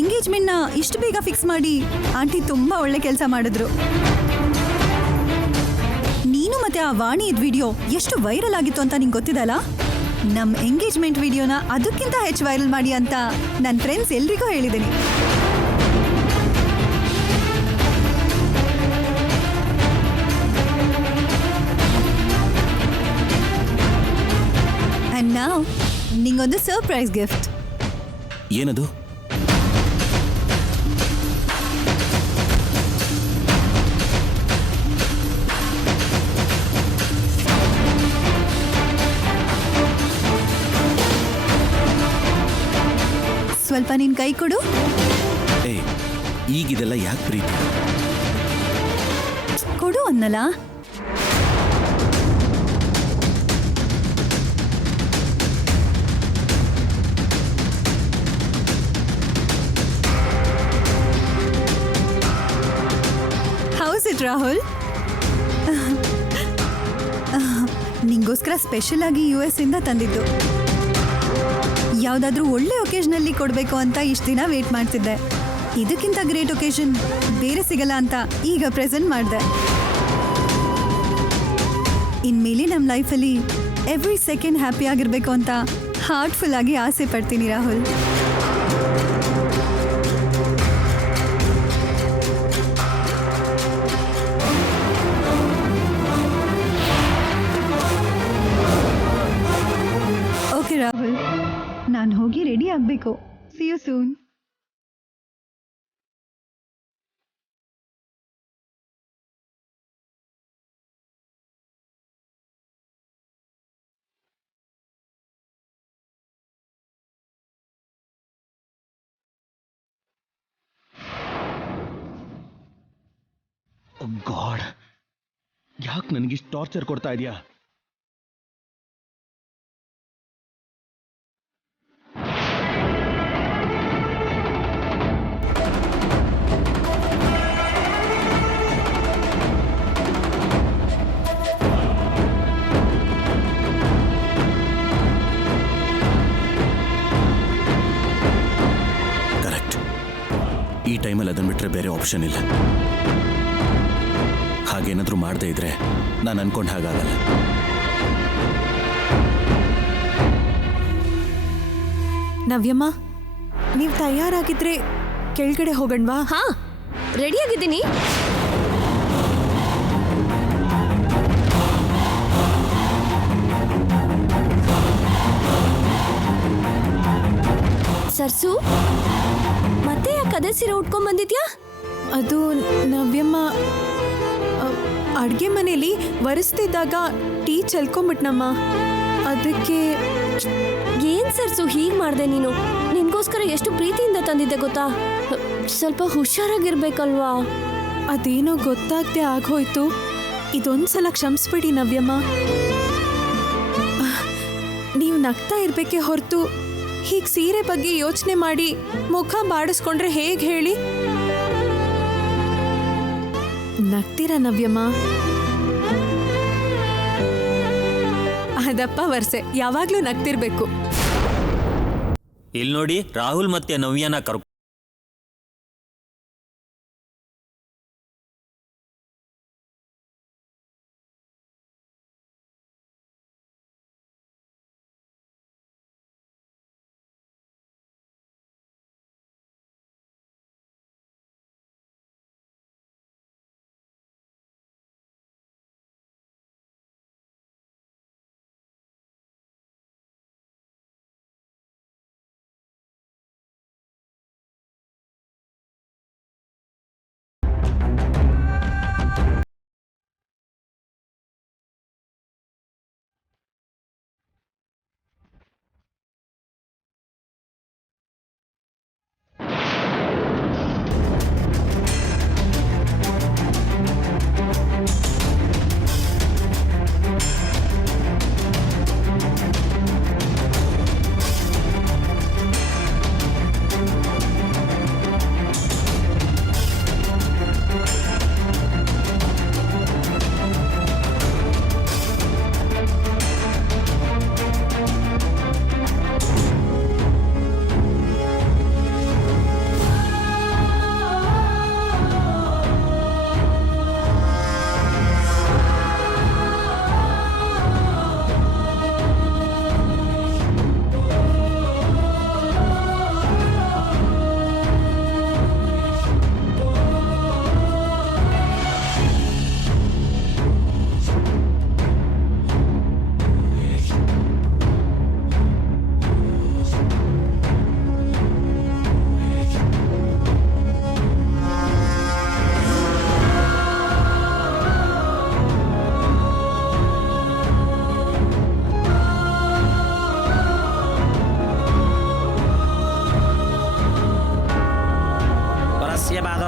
ಎಂಗೇಜ್ಮೆಂಟ್ನ ಇಷ್ಟು ಬೇಗ ಫಿಕ್ಸ್ ಮಾಡಿ ಆಂಟಿ ತುಂಬಾ ಒಳ್ಳೆ ಕೆಲಸ ಮಾಡಿದ್ರು. ನೀನು ಮತ್ತೆ ಆ ವಾಣಿ ಇದ್ ವಿಡಿಯೋ ಎಷ್ಟು ವೈರಲ್ ಆಗಿತ್ತು ಅಂತ ನಿಂಗೆ ಗೊತ್ತಿದಲ್ಲ? ನಮ್ಮ ಎಂಗೇಜ್ಮೆಂಟ್ ವಿಡಿಯೋನ ಅದಕ್ಕಿಂತ ಹೆಚ್ಚು ವೈರಲ್ ಮಾಡಿ ಅಂತ ನನ್ನ ಫ್ರೆಂಡ್ಸ್ ಎಲ್ರಿಗೂ ಹೇಳಿದ್ದೀನಿ. ಅಂಡ್ ನೌ ನಿಂಗೊಂದು ಸರ್ಪ್ರೈಸ್ ಗಿಫ್ಟ್. ಏನದು? ಸ್ವಲ್ಪ ನಿನ್ ಕೈ ಕೊಡು. ಏ, ಈಗಿದೆಲ್ಲ ಯಾಕೆ ಪ್ರೀತಿ? ಕೊಡು ಅನ್ನಲ್ಲ. How's it Rahul? ನಿಂಗೋಸ್ಕರ ಸ್ಪೆಷಲ್ ಆಗಿ US ಇಂದ ತಂದಿದ್ದು. ಯಾವುದಾದ್ರೂ ಒಳ್ಳೆ ಒಕೇಶನಲ್ಲಿ ಕೊಡಬೇಕು ಅಂತ ಇಷ್ಟು ದಿನ ವೇಟ್ ಮಾಡ್ತಿದ್ದೆ. ಇದಕ್ಕಿಂತ ಗ್ರೇಟ್ ಒಕೇಶನ್ ಬೇರೆ ಸಿಗಲ್ಲ ಅಂತ ಈಗ ಪ್ರೆಸೆಂಟ್ ಮಾಡಿದೆ. ಇನ್ಮೇಲೆ ನಮ್ಮ ಲೈಫಲ್ಲಿ ಎವ್ರಿ ಸೆಕೆಂಡ್ ಹ್ಯಾಪಿ ಆಗಿರಬೇಕು ಅಂತ ಹಾರ್ಟ್ಫುಲ್ ಆಗಿ ಆಸೆ ಪಡ್ತೀನಿ ರಾಹುಲ್. ಓಕೆ ರಾಹುಲ್, ನಾನು ಹೋಗಿ ರೆಡಿ ಆಗಬೇಕು. C you soon. ಗಾಡ್, ಯಾಕೆ ನನಗಿಷ್ಟು ಟಾರ್ಚರ್ ಕೊಡ್ತಾ ಇದೆಯಾ? ಕರೆಕ್ಟ್, ಈ ಟೈಮಲ್ಲಿ ಅದನ್ನು ಬಿಟ್ಟರೆ ಬೇರೆ ಆಪ್ಷನ್ ಇಲ್ಲ. ಹಾಗೇನಾದ್ರೂ ಮಾಡದೇ ಇದ್ರೆ ನಾನು ಅನ್ಕೊಂಡ ಹಾಗಾಗಲ್ಲ. ನವ್ಯಮ್ಮ, ನೀವು ತಯಾರಾಗಿದ್ರೆ ಕೆಳಗಡೆ ಹೋಗಣ್ವಾ? ಹಾ, ರೆಡಿಯಾಗಿದ್ದೀನಿ. ಸರ್ಸು, ಮತ್ತೆ ಯಾಕೆ ಅದೇ ಸೀರೆ ಉಟ್ಕೊಂಡ್ ಬಂದಿದ್ಯಾ? ಅದು ನವ್ಯಮ್ಮ, ಅಡುಗೆ ಮನೇಲಿ ಒರೆಸ್ತಿದ್ದಾಗ ಟೀ ಚೆಲ್ಕೊಂಬಿಟ್ನಮ್ಮ, ಅದಕ್ಕೆ. ಏನ್ ಸರ್ಸು ಹೀಗೆ ಮಾಡಿದೆ ನೀನು? ನಿನ್ಗೋಸ್ಕರ ಎಷ್ಟು ಪ್ರೀತಿಯಿಂದ ತಂದಿದ್ದೆ ಗೊತ್ತಾ? ಸ್ವಲ್ಪ ಹುಷಾರಾಗಿರ್ಬೇಕಲ್ವಾ? ಅದೇನೋ ಗೊತ್ತಾಗದೆ ಆಗೋಯ್ತು. ಇದೊಂದ್ಸಲ ಕ್ಷಮಿಸ್ಬಿಡಿ ನವ್ಯಮ್ಮ. ನೀವು ನಗ್ತಾ ಇರ್ಬೇಕೆ ಹೊರತು ಹೀಗೆ ಸೀರೆ ಬಗ್ಗೆ ಯೋಚನೆ ಮಾಡಿ ಮುಖ ಬಾಡಿಸ್ಕೊಂಡ್ರೆ ಹೇಗೆ ಹೇಳಿ? ನಗ್ತೀರಾ ನವ್ಯಮ್ಮ? ಅದಪ್ಪ ವರ್ಷೆ ಯಾವಾಗ್ಲೂ ನಗ್ತಿರ್ಬೇಕು. ಇಲ್ಲಿ ನೋಡಿ, ರಾಹುಲ್ ಮತ್ತೆ ನವ್ಯನ ಕರ್ಕೊ.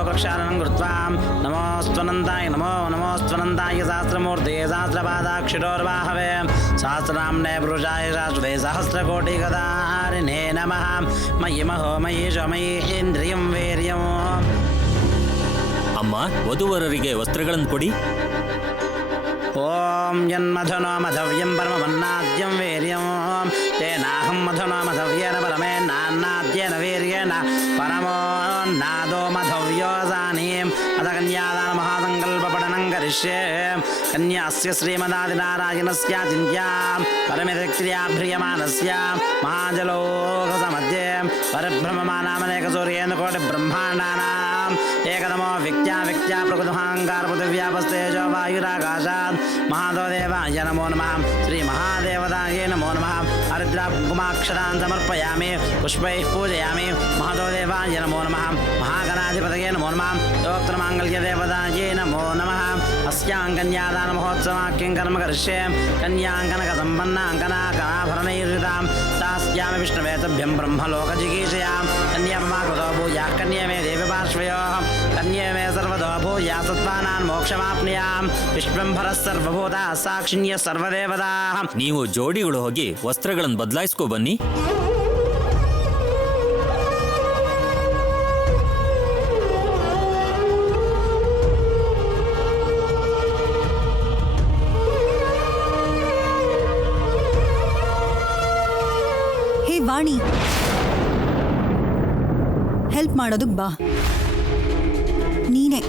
प्रक्षालनं कृत्वा नमोस्त्वनन्ताय नमो नमोस्त्वनन्ताय सहस्रमूर्ते सहस्रपादाक्षिरोर्वाहवे सहस्रनाम्ने पुरुषाय शाश्वते सहस्रकोटिगदारिणे नमः मयि महो मयि मयि इंद्रियं वीर्यम्. ಅಮ್ಮ, ವಧುವರರಿಗೆ ವಸ್ತ್ರಗಳನ್ನು ಕೊಡಿ. ಓಂ ಯನ್ಮಧುನೋ ಮಧವ್ಯಂ ಪರಮನ್ನಾದ್ಯಂ ವೀರ್ಯಂ ತೇನಾಹಂ ಮಧುನೋ ಮಧವ್ಯೇನ ಪರಮೇನ್ನಾದ್ಯೇನ ವೀರ್ಯೇಣ ಪರಮೋ ನಾದೋ ಮಧವ್ಯೋ ಜಾನೀಂ ಅಥ ಕನ್ಯಾದಾನ ಮಹಾಸಂಕಲ್ಪ ಪಠನಂ ಕರಿಷ್ಯೆ. ಕನ್ಯಾಸ್ಯ ಶ್ರೀಮದಾದಿನಾರಾಯಣಸ್ಯ ಚಿಂತ್ಯಾಂ ಪರಮಿತಕ್ರಿಯಾಭ್ರಿಯಮಾನಸ್ಯ ಮಹಾಜಲೋಕಸಮಧ್ಯೆ ಪರಿಭ್ರಮಮಾನಾಮನೇಕ ಸೂರ್ಯೇಂದ್ರ ಕೋಟಿ ಬ್ರಹ್ಮಾಂಡಾನಾಂ ಏಕತಮೋ ವ್ಯಕ್ತ್ಯಾ ವ್ಯಕ್ತ್ಯಾ ಪ್ರಕೃತಮಹಂಕಾರ ಪೃಥಿವ್ಯಾಪಸ್ತೇಜೋ ವಾಯುರಾಕಾಶಾತ್ महादेवाय नमो नमः. श्री महादेवताय नमो नमः. हरिद्राकुमाक्षरान् समर्पयामि, पुष्पैः पूजयामि. महादेवाय नमो नमः. महागणाधिपतये नमो नमः. योक्तमाङ्गल्यदेवताय नमो नमः. अस्यां कन्यादानमहोत्सवाख्यं कर्म करिष्ये. कन्याङ्कनकसम्पन्नाङ्कनाभरणैर्युतां दास्यामि विष्णवे तुभ्यं ब्रह्मलोकजिगीषयां. कन्यापमाकृतो भूयाः कन्ये मे देवी पार्श्वयोः कन्ये मे सर्वतो भूया सत्त्वानान् मोक्षमाप्नुयां. विश्वंभरः सर्वभूता साक्षिण्य सर्वदेवता. ನೀವು ಜೋಡಿಗಳು ಹೋಗಿ ವಸ್ತ್ರಗಳನ್ನು ಬದಲಾಯಿಸ್ಕೊ ಬನ್ನಿ. ಹೇ ವಾಣಿ, ಹೆಲ್ಪ್ ಮಾಡೋದಕ್ಕೆ ಬಾ. ನೀನೇ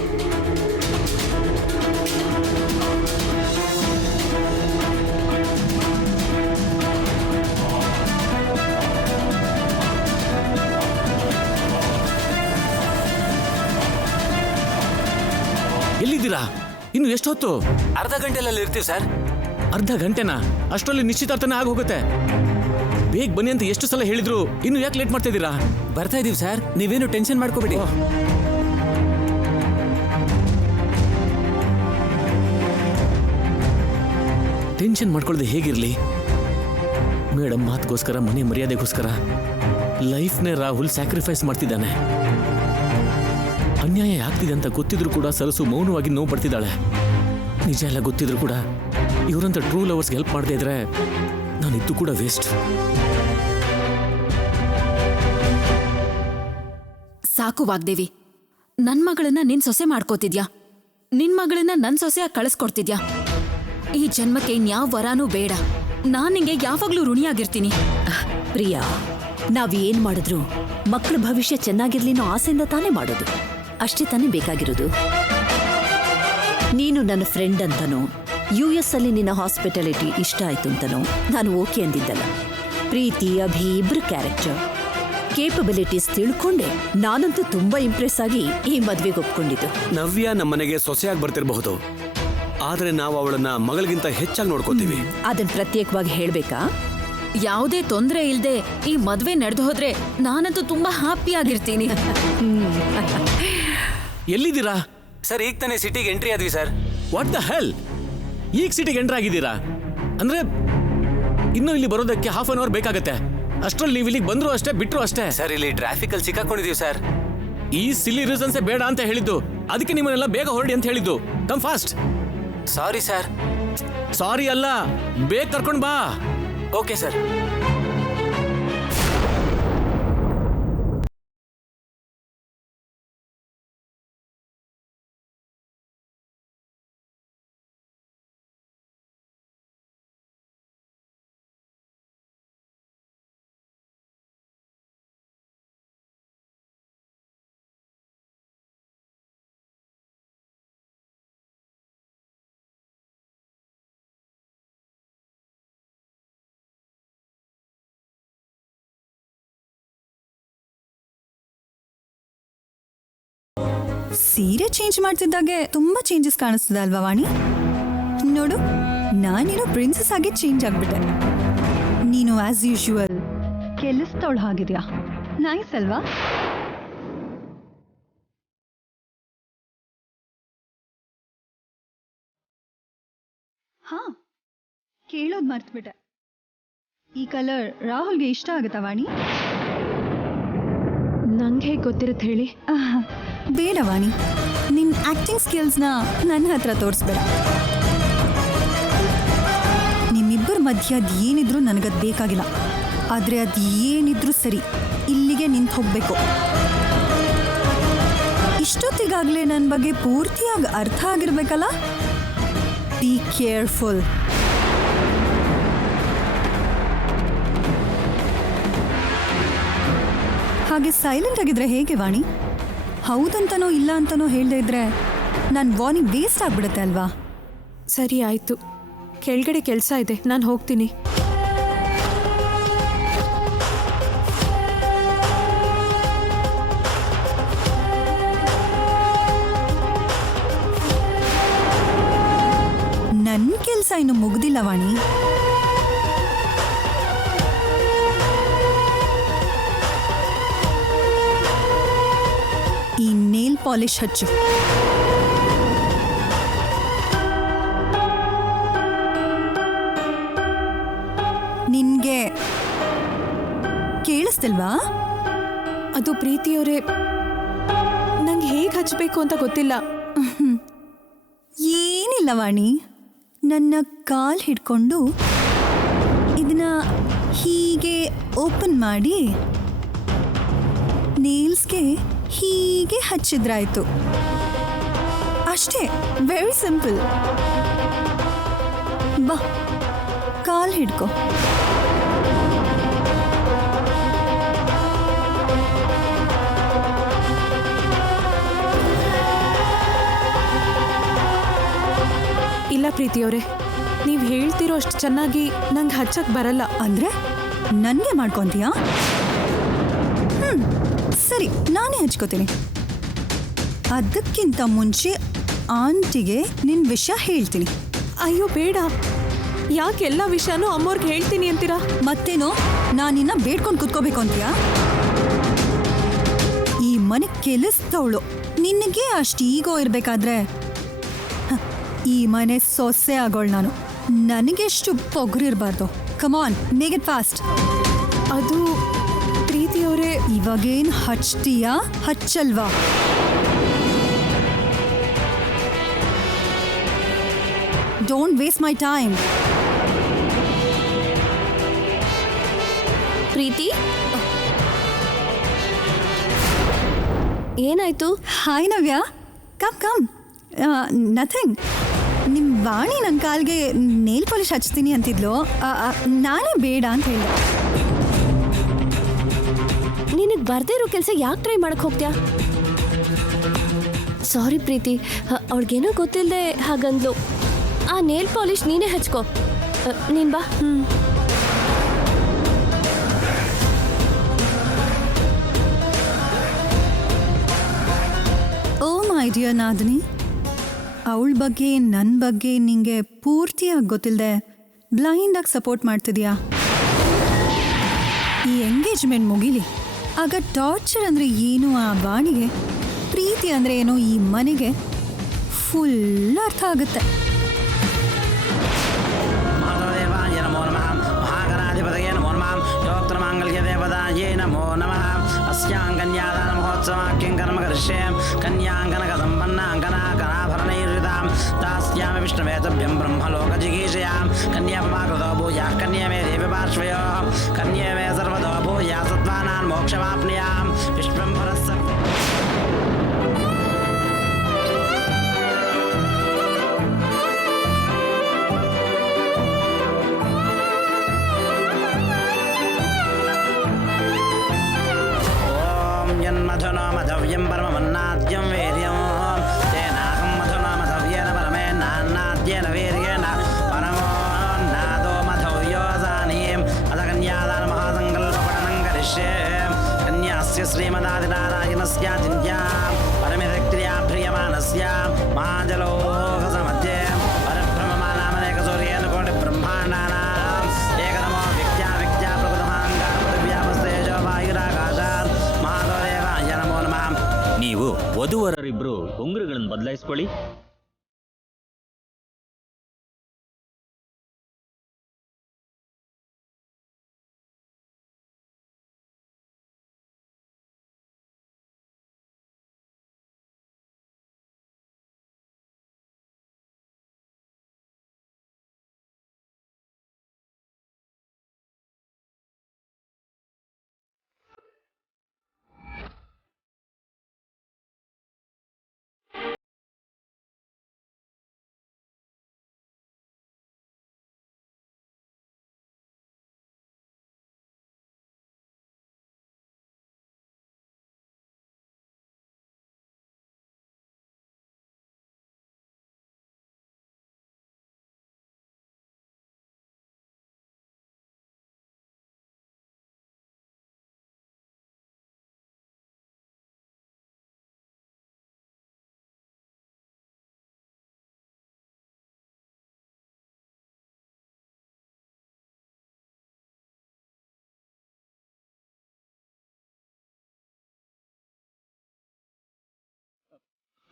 ಎಲ್ಲಿದ್ದೀರಾ? ಇನ್ನು ಎಷ್ಟು ಹೊತ್ತು? ಅರ್ಧ ಗಂಟೆಯಲ್ಲಿ ಇರ್ತೀವಿ ಸರ್. ಅರ್ಧ ಗಂಟೆನಾ? ಅಷ್ಟರಲ್ಲಿ ನಿಶ್ಚಿತಾರ್ಥನೇ ಆಗಿ ಹೋಗುತ್ತೆ. ಬೇಗ ಬನ್ನಿ ಅಂತ ಎಷ್ಟು ಸಲ ಹೇಳಿದ್ರು, ಇನ್ನು ಯಾಕೆ ಲೇಟ್ ಮಾಡ್ತಾ ಇದ್ದೀರಾ? ಬರ್ತಾ ಇದೀವಿ ಸರ್, ನೀವೇನು ಟೆನ್ಷನ್ ಮಾಡ್ಕೋಬೇಡಿ. ಟೆನ್ಷನ್ ಮಾಡ್ಕೊಳ್ಳದೆ ಹೇಗಿರ್ಲಿ? ಮೇಡಮ್ ಮಾತುಗೋಸ್ಕರ, ಮನೆ ಮರ್ಯಾದೆಗೋಸ್ಕರ ಲೈಫ್ನೇ ರಾಹುಲ್ ಸ್ಯಾಕ್ರಿಫೈಸ್ ಮಾಡ್ತಿದ್ದಾನೆ. ಅನ್ಯಾಯ ಆಗ್ತಿದೆ ಅಂತ ಗೊತ್ತಿದ್ರು ಕೂಡ ಸರಸು ಮೌನವಾಗಿ ನೋವು ಪಡ್ತಿದ್ದಾಳೆ. ನಿಜ ಎಲ್ಲ ಗೊತ್ತಿದ್ರು ಕೂಡ ಇವರಂತ ಟ್ರೂ ಲವರ್ಸ್ಗೆ ಹೆಲ್ಪ್ ಮಾಡದೇ ಇದ್ರೆ ನಾನಿದ್ದು ಕೂಡ ವೇಸ್ಟ್. ಸಾಕು ವಾಗ್ದೇವಿ, ನನ್ ಮಗಳನ್ನ ನಿನ್ ಸೊಸೆ ಮಾಡ್ಕೋತಿದ್ಯಾ, ನಿನ್ ಮಗಳನ್ನ ನನ್ ಸೊಸೆಯಾಗಿ ಕಳಿಸ್ಕೊಡ್ತಿದ್ಯಾ. ಈ ಜನ್ಮಕ್ಕೆ ಇನ್ಯಾವ ವರಾನೂ ಬೇಡ. ನಾನ್ ನಿಂಗೆ ಯಾವಾಗ್ಲೂ ಋಣಿಯಾಗಿರ್ತೀನಿ. ಪ್ರಿಯಾ, ನಾವೇನ್ ಮಾಡಿದ್ರು ಮಕ್ಕಳ ಭವಿಷ್ಯ ಚೆನ್ನಾಗಿರ್ಲಿ ಅನ್ನೋ ಆಸೆಯಿಂದ ತಾನೇ ಮಾಡೋದು. ಅಷ್ಟೇ ತಾನೇ ಬೇಕಾಗಿರೋದು. ನೀನು ನನ್ನ ಫ್ರೆಂಡ್ ಅಂತನೋ US ಅಲ್ಲಿ ನಿನ್ನ ಹಾಸ್ಪಿಟಾಲಿಟಿ ಇಷ್ಟ ಆಯ್ತು ಅಂತನೋ ನಾನು ಓಕೆ ಅಂದಿದ್ದಲ್ಲ. ಪ್ರೀತಿ ಅಭಿ ಇಬ್ರು ಕ್ಯಾರೆಕ್ಟರ್ ಕೇಪಬಿಲಿಟೀಸ್ ತಿಳ್ಕೊಂಡೆ ನಾನಂತೂ ತುಂಬಾ ಇಂಪ್ರೆಸ್ ಆಗಿ ಈ ಮದ್ವೆಗೆ ಒಪ್ಕೊಂಡಿದ್ದು. ನವ್ಯ ನಮ್ಮನೆಗೆ ಸೊಸೆಯಾಗಿ ಬರ್ತಿರಬಹುದು, ಆದ್ರೆ ನಾವು ಅವಳನ್ನ ಮಗಳಿಗಿಂತ ಹೆಚ್ಚಾಗಿ ನೋಡ್ಕೋತೀವಿ. ಅದನ್ನ ಪ್ರತ್ಯೇಕವಾಗಿ ಹೇಳ್ಬೇಕಾ? ಯಾವುದೇ ತೊಂದರೆ ಇಲ್ಲದೆ ಈ ಮದ್ವೆ ನಡೆದು ಹೋದ್ರೆ ನಾನಂತೂ ತುಂಬಾ ಹ್ಯಾಪಿ ಆಗಿರ್ತೀನಿ. ಎಲ್ಲಿದ್ದೀರಾ ಸರ್? ಈಗ ತಾನೇ ಸಿಟಿಗೆ ಎಂಟ್ರಿ ಆದ್ವಿ ಸರ್. ವಾಟ್ ದ ಹೆಲ್, ಈಗ ಸಿಟಿಗೆ ಎಂಟ್ರ್ ಆಗಿದ್ದೀರಾ? ಅಂದ್ರೆ ಇನ್ನೂ ಇಲ್ಲಿ ಬರೋದಕ್ಕೆ ಹಾಫ್ ಅನ್ ಅವರ್ ಬೇಕಾಗತ್ತೆ. ಅಷ್ಟ್ರಲ್ಲಿ ನೀವು ಇಲ್ಲಿಗೆ ಬಂದ್ರು ಅಷ್ಟೇ, ಬಿಟ್ರು ಅಷ್ಟೇ. ಸರ್ ಇಲ್ಲಿ ಟ್ರಾಫಿಕ್ ಅಲ್ಲಿ ಸಿಕ್ಕಾಕೊಂಡಿದೀವಿ ಸರ್. ಈ ಸಿಲ್ಲಿ ರೀಸನ್ಸೇ ಬೇಡ ಅಂತ ಹೇಳಿದ್ದು, ಅದಕ್ಕೆ ನಿಮ್ಮನ್ನೆಲ್ಲ ಬೇಗ ಹೊರಡಿ ಅಂತ ಹೇಳಿದ್ದು. Come fast. Sorry sir. Sorry ಅಲ್ಲ, ಬೇಗ ಕರ್ಕೊಂಡ್ ಬಾ. Okay sir. ಸೀರೆ ಚೇಂಜ್ ಮಾಡ್ತಿದ್ದಾಗೆ ತುಂಬಾ ಚೇಂಜಸ್ ಕಾಣಿಸ್ತದ ಅಲ್ವಾ ವಾಣಿ? ನೋಡು, ನಾನೇನೋ ಪ್ರಿನ್ಸಸ್ ಆಗಿ ಚೇಂಜ್ ಆಗ್ಬಿಟ್ಟೆ. ನೀನು ಆಸ್ ಯೂಶುವಲ್ ಕೆಲಸದವಳು ಆಗಿದ್ಯಾ. ನೈಸ್ ಅಲ್ವಾ? ಹಾ, ಕೇಳೋದು ಮರ್ತ್ಬಿಟ್ಟೆ. ಈ ಕಲರ್ ರಾಹುಲ್ಗೆ ಇಷ್ಟ ಆಗುತ್ತಾ ವಾಣಿ? ನಂಗೆ ಹೇಗೆ ಗೊತ್ತಿರುತ್ತೆ ಹೇಳಿ? ಬೇಡ ವಾಣಿ, ನಿನ್ನ ಆಕ್ಟಿಂಗ್ ಸ್ಕಿಲ್ಸ್ನ ನನ್ನ ಹತ್ರ ತೋರಿಸ್ಬೇಡ. ನಿಮ್ಮಿಬ್ಬರ ಮಧ್ಯೆ ಅದು ಏನಿದ್ರು ನನಗದು ಬೇಕಾಗಿಲ್ಲ. ಆದರೆ ಅದು ಏನಿದ್ರು ಸರಿ, ಇಲ್ಲಿಗೆ ನಿಂತು ಹೋಗಬೇಕು. ಇಷ್ಟೊತ್ತಿಗಾಗಲೇ ನನ್ನ ಬಗ್ಗೆ ಪೂರ್ತಿಯಾಗಿ ಅರ್ಥ ಆಗಿರ್ಬೇಕಲ್ಲ. Be careful. ಹಾಗೆ ಸೈಲೆಂಟ್ ಆಗಿದ್ರೆ ಹೇಗೆ ವಾಣಿ? ಹೌದಂತನೋ ಇಲ್ಲ ಅಂತನೋ ಹೇಳ್ದೇ ಇದ್ರೆ ನನ್ನ ವಾರ್ನಿಂಗ್ ವೇಸ್ಟ್ ಆಗ್ಬಿಡುತ್ತೆ ಅಲ್ವಾ? ಸರಿ ಆಯ್ತು, ಕೆಳಗಡೆ ಕೆಲಸ ಇದೆ, ನಾನು ಹೋಗ್ತೀನಿ. ನನ್ನ ಕೆಲಸ ಇನ್ನು ಮುಗ್ದಿಲ್ಲ ವಾಣಿ. ಈ ನೇಲ್ ಪಾಲಿಶ್ ಹಚ್ಚು. ನಿನ್ಗೆ ಕೇಳಿಸ್ತಿಲ್ವಾ? ಅದು ಪ್ರೀತಿಯವರೇ, ನಂಗೆ ಹೇಗೆ ಹಚ್ಚಬೇಕು ಅಂತ ಗೊತ್ತಿಲ್ಲ. ಏನಿಲ್ಲ ವಾಣಿ, ನನ್ನ ಕಾಲ್ ಹಿಡ್ಕೊಂಡು ಇದನ್ನ ಹೀಗೆ ಓಪನ್ ಮಾಡಿ ನೇಲ್ಸ್ಗೆ ಹೀಗೆ ಹಚ್ಚಿದ್ರಾಯ್ತು ಅಷ್ಟೇ. Very simple. ಬಾ, ಕಾಲ್ ಹಿಡ್ಕೊ. ಇಲ್ಲ ಪ್ರೀತಿಯವರೇ, ನೀವು ಹೇಳ್ತಿರೋ ಅಷ್ಟು ಚೆನ್ನಾಗಿ ನಂಗೆ ಹಚ್ಚಕ್ ಬರಲ್ಲ. ಅಂದ್ರೆ ನನಗೆ ಮಾಡ್ಕೊಂತೀಯಾ? ಸರಿ, ನಾನೇ ಹಚ್ಕೋತೀನಿ. ಅದಕ್ಕಿಂತ ಮುಂಚೆ ಆಂಟಿಗೆ ನಿನ್ನ ವಿಷಯ ಹೇಳ್ತೀನಿ. ಅಯ್ಯೋ ಬೇಡ, ಯಾಕೆ ಎಲ್ಲ ವಿಷಯನೂ ಅಮ್ಮವ್ರಿಗೆ ಹೇಳ್ತೀನಿ ಅಂತೀರಾ? ಮತ್ತೇನೋ ನಾನಿನ್ನ ಬೇಡ್ಕೊಂಡು ಕುತ್ಕೋಬೇಕು ಅಂತೀಯಾ? ಈ ಮನೆ ಕೆಲಸದವಳು, ನಿನಗೆ ಅಷ್ಟು ಈಗೋ ಇರಬೇಕಾದ್ರೆ ಈ ಮನೆ ಸೊಸೆ ಆಗೋಳು ನಾನು. ನನಗೆಷ್ಟು ಪೊಗರಿರಬಾರ್ದು. Come on, make it fast. ಅದು ಪ್ರೀತಿಯವರೇ, ಇವಾಗೇನು ಹಚ್ತೀಯಾ ಹಚ್ಚಲ್ವಾ? Don't waste my time. Preethi, ಏನಾಯ್ತು? Hi Navya, come come. Nothing. ನಿಮ್ಮ ವಾಣಿ ನನ್ನ ಕಾಲ್ಗೆ ನೇಲ್ ಪಾಲಿಶ್ ಹಚ್ತೀನಿ ಅಂತಿದ್ಲು. ನಾನೇ ಬೇಡ ಅಂತ ಹೇಳಿದೆ. ನಿನಗೆ ಬರ್ದೇ ಇರೋ ಕೆಲಸ ಯಾಕೆ ಟ್ರೈ ಮಾಡಕ್ ಹೋಗ್ತೀಯಾ? ಸಾರಿ ಪ್ರೀತಿ, ಅವಳಿಗೇನೋ ಗೊತ್ತಿಲ್ಲದೆ ಹಾಗಂದ್ಲು. ಆ ನೇಲ್ ಪಾಲಿಶ್ ನೀನೇ ಹಚ್ಕೋ. ನೀನ್ ಬಾ. ಓ ಮೈ ಡಿಯರ್ ನಾದಿನಿ, ಅವಳ ಬಗ್ಗೆ ನನ್ನ ಬಗ್ಗೆ ನಿಂಗೆ ಪೂರ್ತಿಯಾಗಿ ಗೊತ್ತಿಲ್ಲದೆ ಬ್ಲೈಂಡಾಗಿ ಸಪೋರ್ಟ್ ಮಾಡ್ತಿದ್ಯಾ? ಈ ಎಂಗೇಜ್ಮೆಂಟ್ ಮುಗಿಲಿ, ಆಗ ಟಾರ್ಚರ್ ಅಂದರೆ ಏನು ಆ ಬಾಣಿಗೆ, ಪ್ರೀತಿ ಅಂದರೆ ಏನೋ ಈ ಮನೆಗೆ ಫುಲ್ ಅರ್ಥ ಆಗುತ್ತೆ. दास्यामि विष्णुवेदभ्यं ब्रह्मलोकजिगीषयां कन्यापमाकृतो भूयाः कन्या मे देवी पार्श्वयोः कन्या मे सर्वतो भूयाः सत्त्वानां मोक्षमाप्नुयां विश्वम्भरस्य ॐ यन्मधुनो मधव्यं परममन्नाद्यं वेद्यं तेनाहं मधुनो मधव्येन परमेनान्नाद्येन वीर्येण परमोन्नादो मधव्योजानीम् अथ कन्यादानमहासङ्कल्पपठनं करिष्ये कन्यास्य श्रीमदादिनारायणस्य चिन्त्यां परमशक्त्या प्रियमाणस्य महाजलोकसमध्ये परब्रह्ममानामनेकसूर्येण कोटिब्रह्माण्डानाम् एकनमो विद्या विद्या प्रकृतमाङ्गापृथिव्यापस्तेजो वायुराकाशात् महादेवाय नमो नमः. ನೀವು ವಧುವರರಿಬ್ರು ಉಂಗುರಗಳನ್ನು ಬದಲಾಯಿಸ್ಕೊಳ್ಳಿ.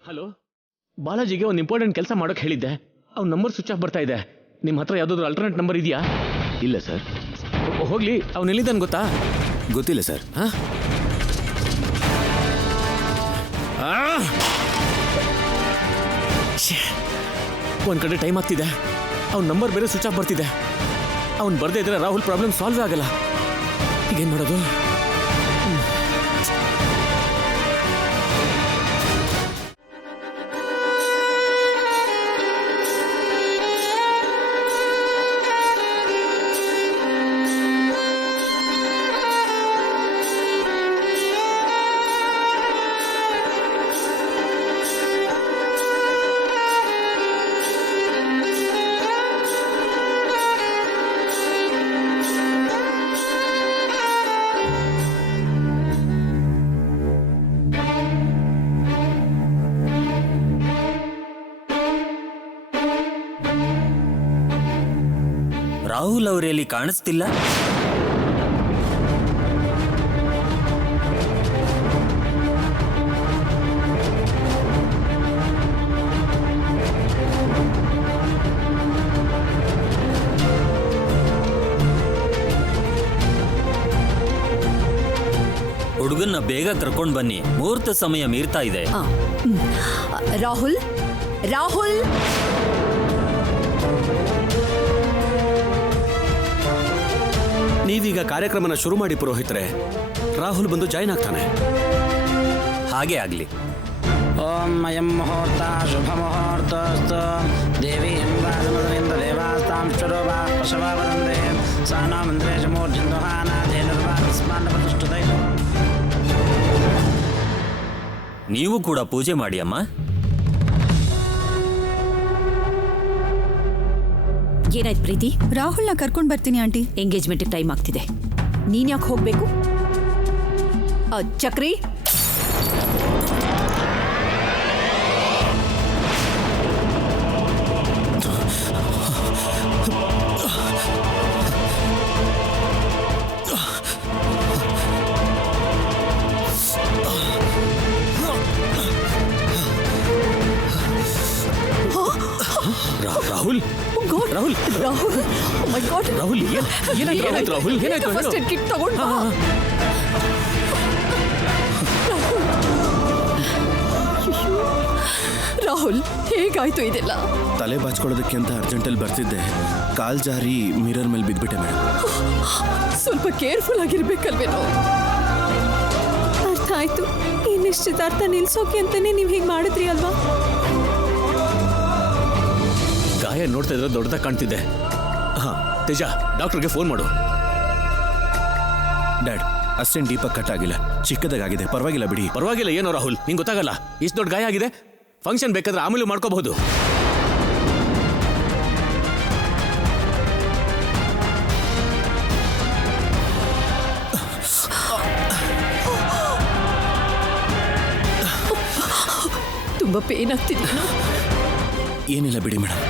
ಹಲೋ, ಬಾಲಾಜಿಗೆ ಒಂದು ಇಂಪಾರ್ಟೆಂಟ್ ಕೆಲಸ ಮಾಡೋಕೆ ಹೇಳಿದ್ದೆ. ಅವ್ನ ನಂಬರ್ ಸ್ವಿಚ್ ಆಫ್ ಬರ್ತಾ ಇದೆ. ನಿಮ್ಮ ಹತ್ರ ಯಾವುದಾದ್ರೂ ಅಲ್ಟರ್ನೇಟ್ ನಂಬರ್ ಇದೆಯಾ? ಇಲ್ಲ ಸರ್. ಹೋಗ್ಲಿ, ಅವ್ನು ಎಲ್ಲಿದ್ದಾನೆ ಗೊತ್ತಾ? ಗೊತ್ತಿಲ್ಲ ಸರ್. ಒಂದು ಕಡೆ ಟೈಮ್ ಆಗ್ತಿದೆ, ಅವ್ನ ನಂಬರ್ ಬೇರೆ ಸ್ವಿಚ್ ಆಫ್ ಬರ್ತಿದೆ. ಅವ್ನು ಬರ್ದೇ ಇದ್ರೆ ರಾಹುಲ್ ಪ್ರಾಬ್ಲಮ್ ಸಾಲ್ವ್ ಆಗಲ್ಲ. ಈಗೇನು ಮಾಡೋದು? ರಾಹುಲ್ ಅವರಲ್ಲಿ ಕಾಣಿಸ್ತಿಲ್ಲ. ಹುಡುಗನ್ನ ಬೇಗ ಕರ್ಕೊಂಡು ಬನ್ನಿ, ಮುಹೂರ್ತ ಸಮಯ ಮೀರ್ತಾ ಇದೆ. ರಾಹುಲ್, ರಾಹುಲ್, ನೀವೀಗ ಕಾರ್ಯಕ್ರಮನ ಶುರು ಮಾಡಿ ಪುರೋಹಿತರೆ. ರಾಹುಲ್ ಬಂದು ಜಾಯ್ನ್ ಆಗ್ತಾನೆ. ಹಾಗೆ ಆಗ್ಲಿ. ಓಂ ಅಯಂ ಮುಹೂರ್ತ ಶುಭ ಮುಹೂರ್ತಸ್ತು ದೇವೀಂ ವಾಸಮದೇಂದ್ರ ದೇವಾಸ್ತಾಂ ಸ್ವರೂಪಾ ಪಶವಾ ವದಂದೇ ಸಾನಾ ಮಂದ್ರೇಶ ಮೂರ್ಜಂದುಹಾನಾ ಧೇನುರ್ವಾ ತಸ್ಮಾನ್ ಪ್ರತಿಷ್ಠಿತೈ ನೀವು ಕೂಡ ಪೂಜೆ ಮಾಡಿ ಅಮ್ಮ. ಏನಾಯ್ತು ಪ್ರೀತಿ? ರಾಹುಲ್ನ ಕರ್ಕೊಂಡು ಬರ್ತೀನಿ ಆಂಟಿ. ಎಂಗೇಜ್ಮೆಂಟ್ ಟೈಮ್ ಆಗ್ತಿದೆ. ನೀನ್ ಯಾಕೆ ಹೋಗ್ಬೇಕು? ಚಕ್ರಿ, Rahul Rahul Rahul, oh my God. Rahul ಏನಾಯ್ತು ರಾಹುಲ್? ಏನಾಯ್ತು? ಫಸ್ಟ್ ಏಡ್ ಕಿಟ್ ತಗೊಂಡು ಬಾ. ರಾಹುಲ್, ಹೇಗಾಯ್ತು ಇದೆಲ್ಲ? ತಲೆ ಬಾಚ್ಕೊಳ್ಳೋದಕ್ಕೆ ಅಂತ ಅರ್ಜೆಂಟಲ್ಲಿ ಬರ್ತಿದ್ದೆ, ಕಾಲ್ ಜಾರಿ ಮಿರರ್ ಮೇಲೆ ಬಿದ್ಬಿಟ್ಟೆ ಮೇಡಮ್. ಸ್ವಲ್ಪ ಕೇರ್ಫುಲ್ ಆಗಿರ್ಬೇಕಲ್ವೇನೋ. ಅರ್ಥ ಆಯ್ತು. ಈ ನಿಶ್ಚಿತಾರ್ಥ ನಿಲ್ಸೋಕೆ ಅಂತಾನೆ ನೀವು ಹೀಗೆ ಮಾಡಿದ್ರಿ ಅಲ್ವಾ? ಗಾಯ ನೋಡ್ತಾ ಇದ್ರೆ ದೊಡ್ಡದಾಗಿ ಕಾಣ್ತಿದ್ದೆ. ಹಾ ತೇಜ, ಡಾಕ್ಟರ್ಗೆ ಫೋನ್ ಮಾಡು. ಡ್ಯಾಡ್, ಅಷ್ಟೇನು ಡೀಪಾಗಿ ಕಟ್ ಆಗಿಲ್ಲ, ಚಿಕ್ಕದಾಗಿದೆ, ಪರವಾಗಿಲ್ಲ ಬಿಡಿ. ಪರವಾಗಿಲ್ಲ ಏನೋ ರಾಹುಲ್, ನಿಂಗೆ ಗೊತ್ತಾಗಲ್ಲ. ಇಷ್ಟು ದೊಡ್ಡ ಗಾಯ ಆಗಿದೆ, ಫಂಕ್ಷನ್ ಬೇಕಾದ್ರೆ ಆಮೇಲೆ ಮಾಡ್ಕೋಬಹುದು. ತುಂಬಾ ಪೇನ್ ಆಗ್ತಿದೆ. ಏನಿಲ್ಲ ಬಿಡಿ ಮೇಡಮ್.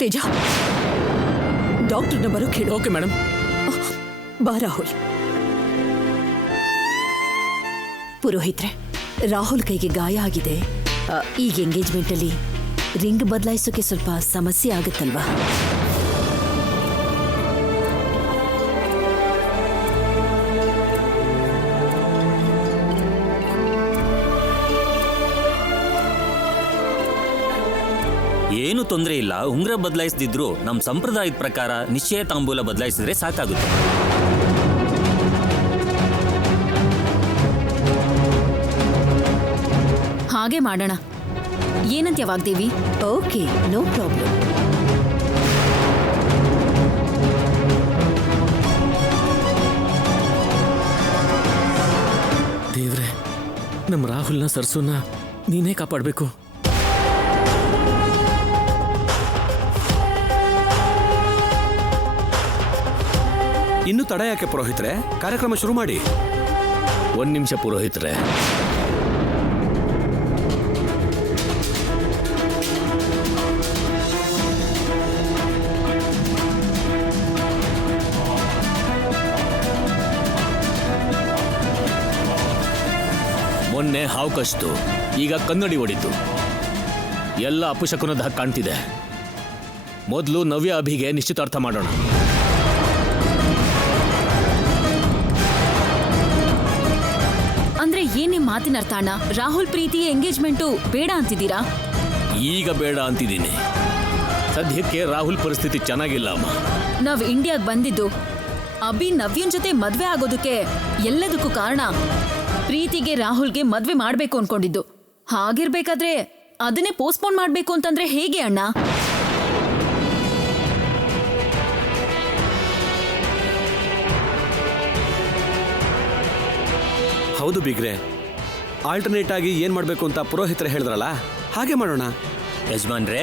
ತೇಜ, ಡಾಕ್ಟರ್ನ ಬರೋಕೆ ಹೇಳು. Okay madam. ಬಾ ರಾಹುಲ್. ಪುರೋಹಿತ್ರೆ, ರಾಹುಲ್ ಕೈಗೆ ಗಾಯ ಆಗಿದೆ. ಈಗ ಎಂಗೇಜ್ಮೆಂಟಲ್ಲಿ ರಿಂಗ್ ಬದಲಾಯಿಸೋಕೆ ಸ್ವಲ್ಪ ಸಮಸ್ಯೆ ಆಗುತ್ತಲ್ವಾ? ಏನು ತೊಂದರೆ ಇಲ್ಲ. ಉಂಗ್ರ ಬದಲಾಯಿಸದಿದ್ರು ನಮ್ಮ ಸಂಪ್ರದಾಯದ ಪ್ರಕಾರ ನಿಶ್ಚಯ ತಾಂಬೂಲ ಬದಲಾಯಿಸಿದ್ರೆ ಸಾಕಾಗುತ್ತೆ. ಹಾಗೆ ಮಾಡೋಣ. ಏನಂತ ವಾಗ್ದೇವಿ? Okay, no problem. ದೇವ್ರೆ, ನಮ್ಮ ರಾಹುಲ್ನ ಸರ್ಸುನ ನೀನೇ ಕಾಪಾಡಬೇಕು. ಇನ್ನು ತಡ ಯಾಕೆ ಪುರೋಹಿತ್ರೆ? ಕಾರ್ಯಕ್ರಮ ಶುರು ಮಾಡಿ. 1 ನಿಮಿಷ ಪುರೋಹಿತ್ರೆ. ಮೊನ್ನೆ ಹಾವು ಕಚ್ತು, ಈಗ ಕನ್ನಡಿ ಹೊಡಿತು. ಎಲ್ಲ ಅಪಶಕುನದ ಹಾಗೆ ಕಾಣ್ತಿದೆ. ಮೊದಲು ನವ್ಯ ಅಭಿಗೆ ನಿಶ್ಚಿತಾರ್ಥ ಮಾಡೋಣ. ಅಂದ್ರೆ ಏನ್ ನಿಮ್ ಮಾತಿನ ಅರ್ಥ ಅಣ್ಣ? ರಾಹುಲ್ ಪ್ರೀತಿ ಎಂಗೇಜ್ಮೆಂಟು ಬೇಡ ಅಂತಿದ್ದೀರಾ? ಈಗ ಬೇಡ ಅಂತಿದ್ದೀನಿ. ಸದ್ಯಕ್ಕೆ ರಾಹುಲ್ ಪರಿಸ್ಥಿತಿ ಚೆನ್ನಾಗಿಲ್ಲ ಅಮ್ಮ. ನಾವ್ ಇಂಡಿಯಾಗ್ ಬಂದಿದ್ದು ಅಭಿ ನವ್ಯನ್ ಜೊತೆ ಮದ್ವೆ ಆಗೋದಕ್ಕೆ. ಎಲ್ಲದಕ್ಕೂ ಕಾರಣ ಪ್ರೀತಿಗೆ ರಾಹುಲ್ಗೆ ಮದ್ವೆ ಮಾಡ್ಬೇಕು ಅನ್ಕೊಂಡಿದ್ದು. ಹಾಗಿರ್ಬೇಕಾದ್ರೆ ಅದನ್ನೇ ಪೋಸ್ಟ್ಪೋನ್ ಮಾಡ್ಬೇಕು ಅಂತಂದ್ರೆ ಹೇಗೆ ಅಣ್ಣ? ಹೌದು ಬಿಗ್ರೆ, ಆಲ್ಟರ್ನೇಟ್ ಆಗಿ ಏನ್ ಮಾಡ್ಬೇಕು ಅಂತ ಪುರೋಹಿತರು ಹೇಳಿದ್ರಲ್ಲ, ಹಾಗೆ ಮಾಡೋಣ. ಯಜಮಾನ್ರೆ,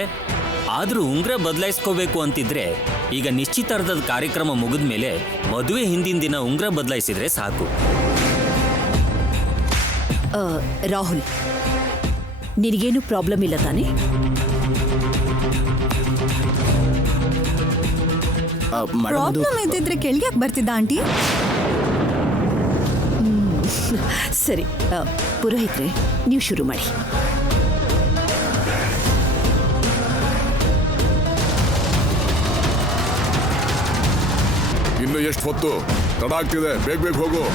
ಆದ್ರೂ ಉಂಗ್ರ ಬದಲಾಯಿಸ್ಕೋಬೇಕು ಅಂತಿದ್ರೆ ಈಗ ನಿಶ್ಚಿತಾರ್ಥದ ಕಾರ್ಯಕ್ರಮ ಮುಗಿದ ಮೇಲೆ ಮದುವೆ ಹಿಂದಿನ ದಿನ ಉಂಗ್ರ ಬದಲಾಯಿಸಿದ್ರೆ ಸಾಕು. ರಾಹುಲ್, ನಿನಗೇನು ಪ್ರಾಬ್ಲಮ್ ಇಲ್ಲ ತಾನೆ? ಪ್ರಾಬ್ಲಮ್ ಇದ್ದಿದ್ರೆ ಕೆಳಗೆ ಯಾಕೆ ಬರ್ತಿದ್ದ ಆಂಟಿ? ಸರಿ, ಪುರೋಹಿತ್ರೆ ನೀವು ಶುರು ಮಾಡಿ. ಇನ್ನು ಎಷ್ಟು ಹೊತ್ತು? ತಡ ಆಗ್ತಿದೆ, ಬೇಗ ಬೇಗ ಹೋಗು.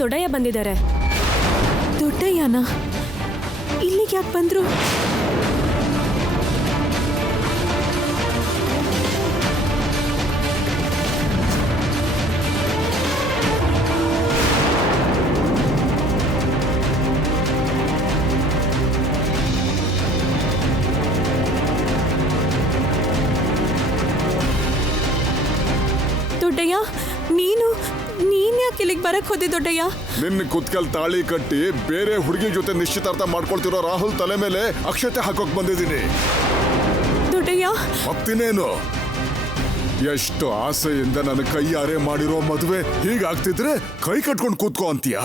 ದೊಡ್ಡಯ್ಯ ಬಂದಿದ್ದಾರೆ. ದೊಡ್ಡಯ್ಯನ ಇಲ್ಲಿಗೆ ಯಾಕೆ ಬಂದ್ರು? ದೊಡ್ಡಯ್ಯ, ನೀನ್ ಯಾಕೆ ಇಲ್ಲಿಗೆ ಬರಕ್ ಹೋದೆ ದೊಡ್ಡಯ್ಯ? ನಿನ್ನ ಕುತ್ಕಲ್ ತಾಳಿ ಕಟ್ಟಿ ಬೇರೆ ಹುಡುಗಿ ಜೊತೆ ನಿಶ್ಚಿತಾರ್ಥ ಮಾಡ್ಕೊಳ್ತಿರೋ ರಾಹುಲ್ ತಲೆ ಮೇಲೆ ಅಕ್ಷತೆ ಹಾಕೋಕ್ ಬಂದಿದ್ದೀನಿ. ದೊಡ್ಡಯ್ಯ, ಮತ್ತಿನೇನು? ಎಷ್ಟು ಆಸೆಯಿಂದ ನನ್ನ ಕೈಯಾರೆ ಮಾಡಿರೋ ಮದುವೆ ಹೀಗಾಗ್ತಿದ್ರೆ ಕೈ ಕಟ್ಕೊಂಡು ಕೂತ್ಕೋ ಅಂತೀಯಾ?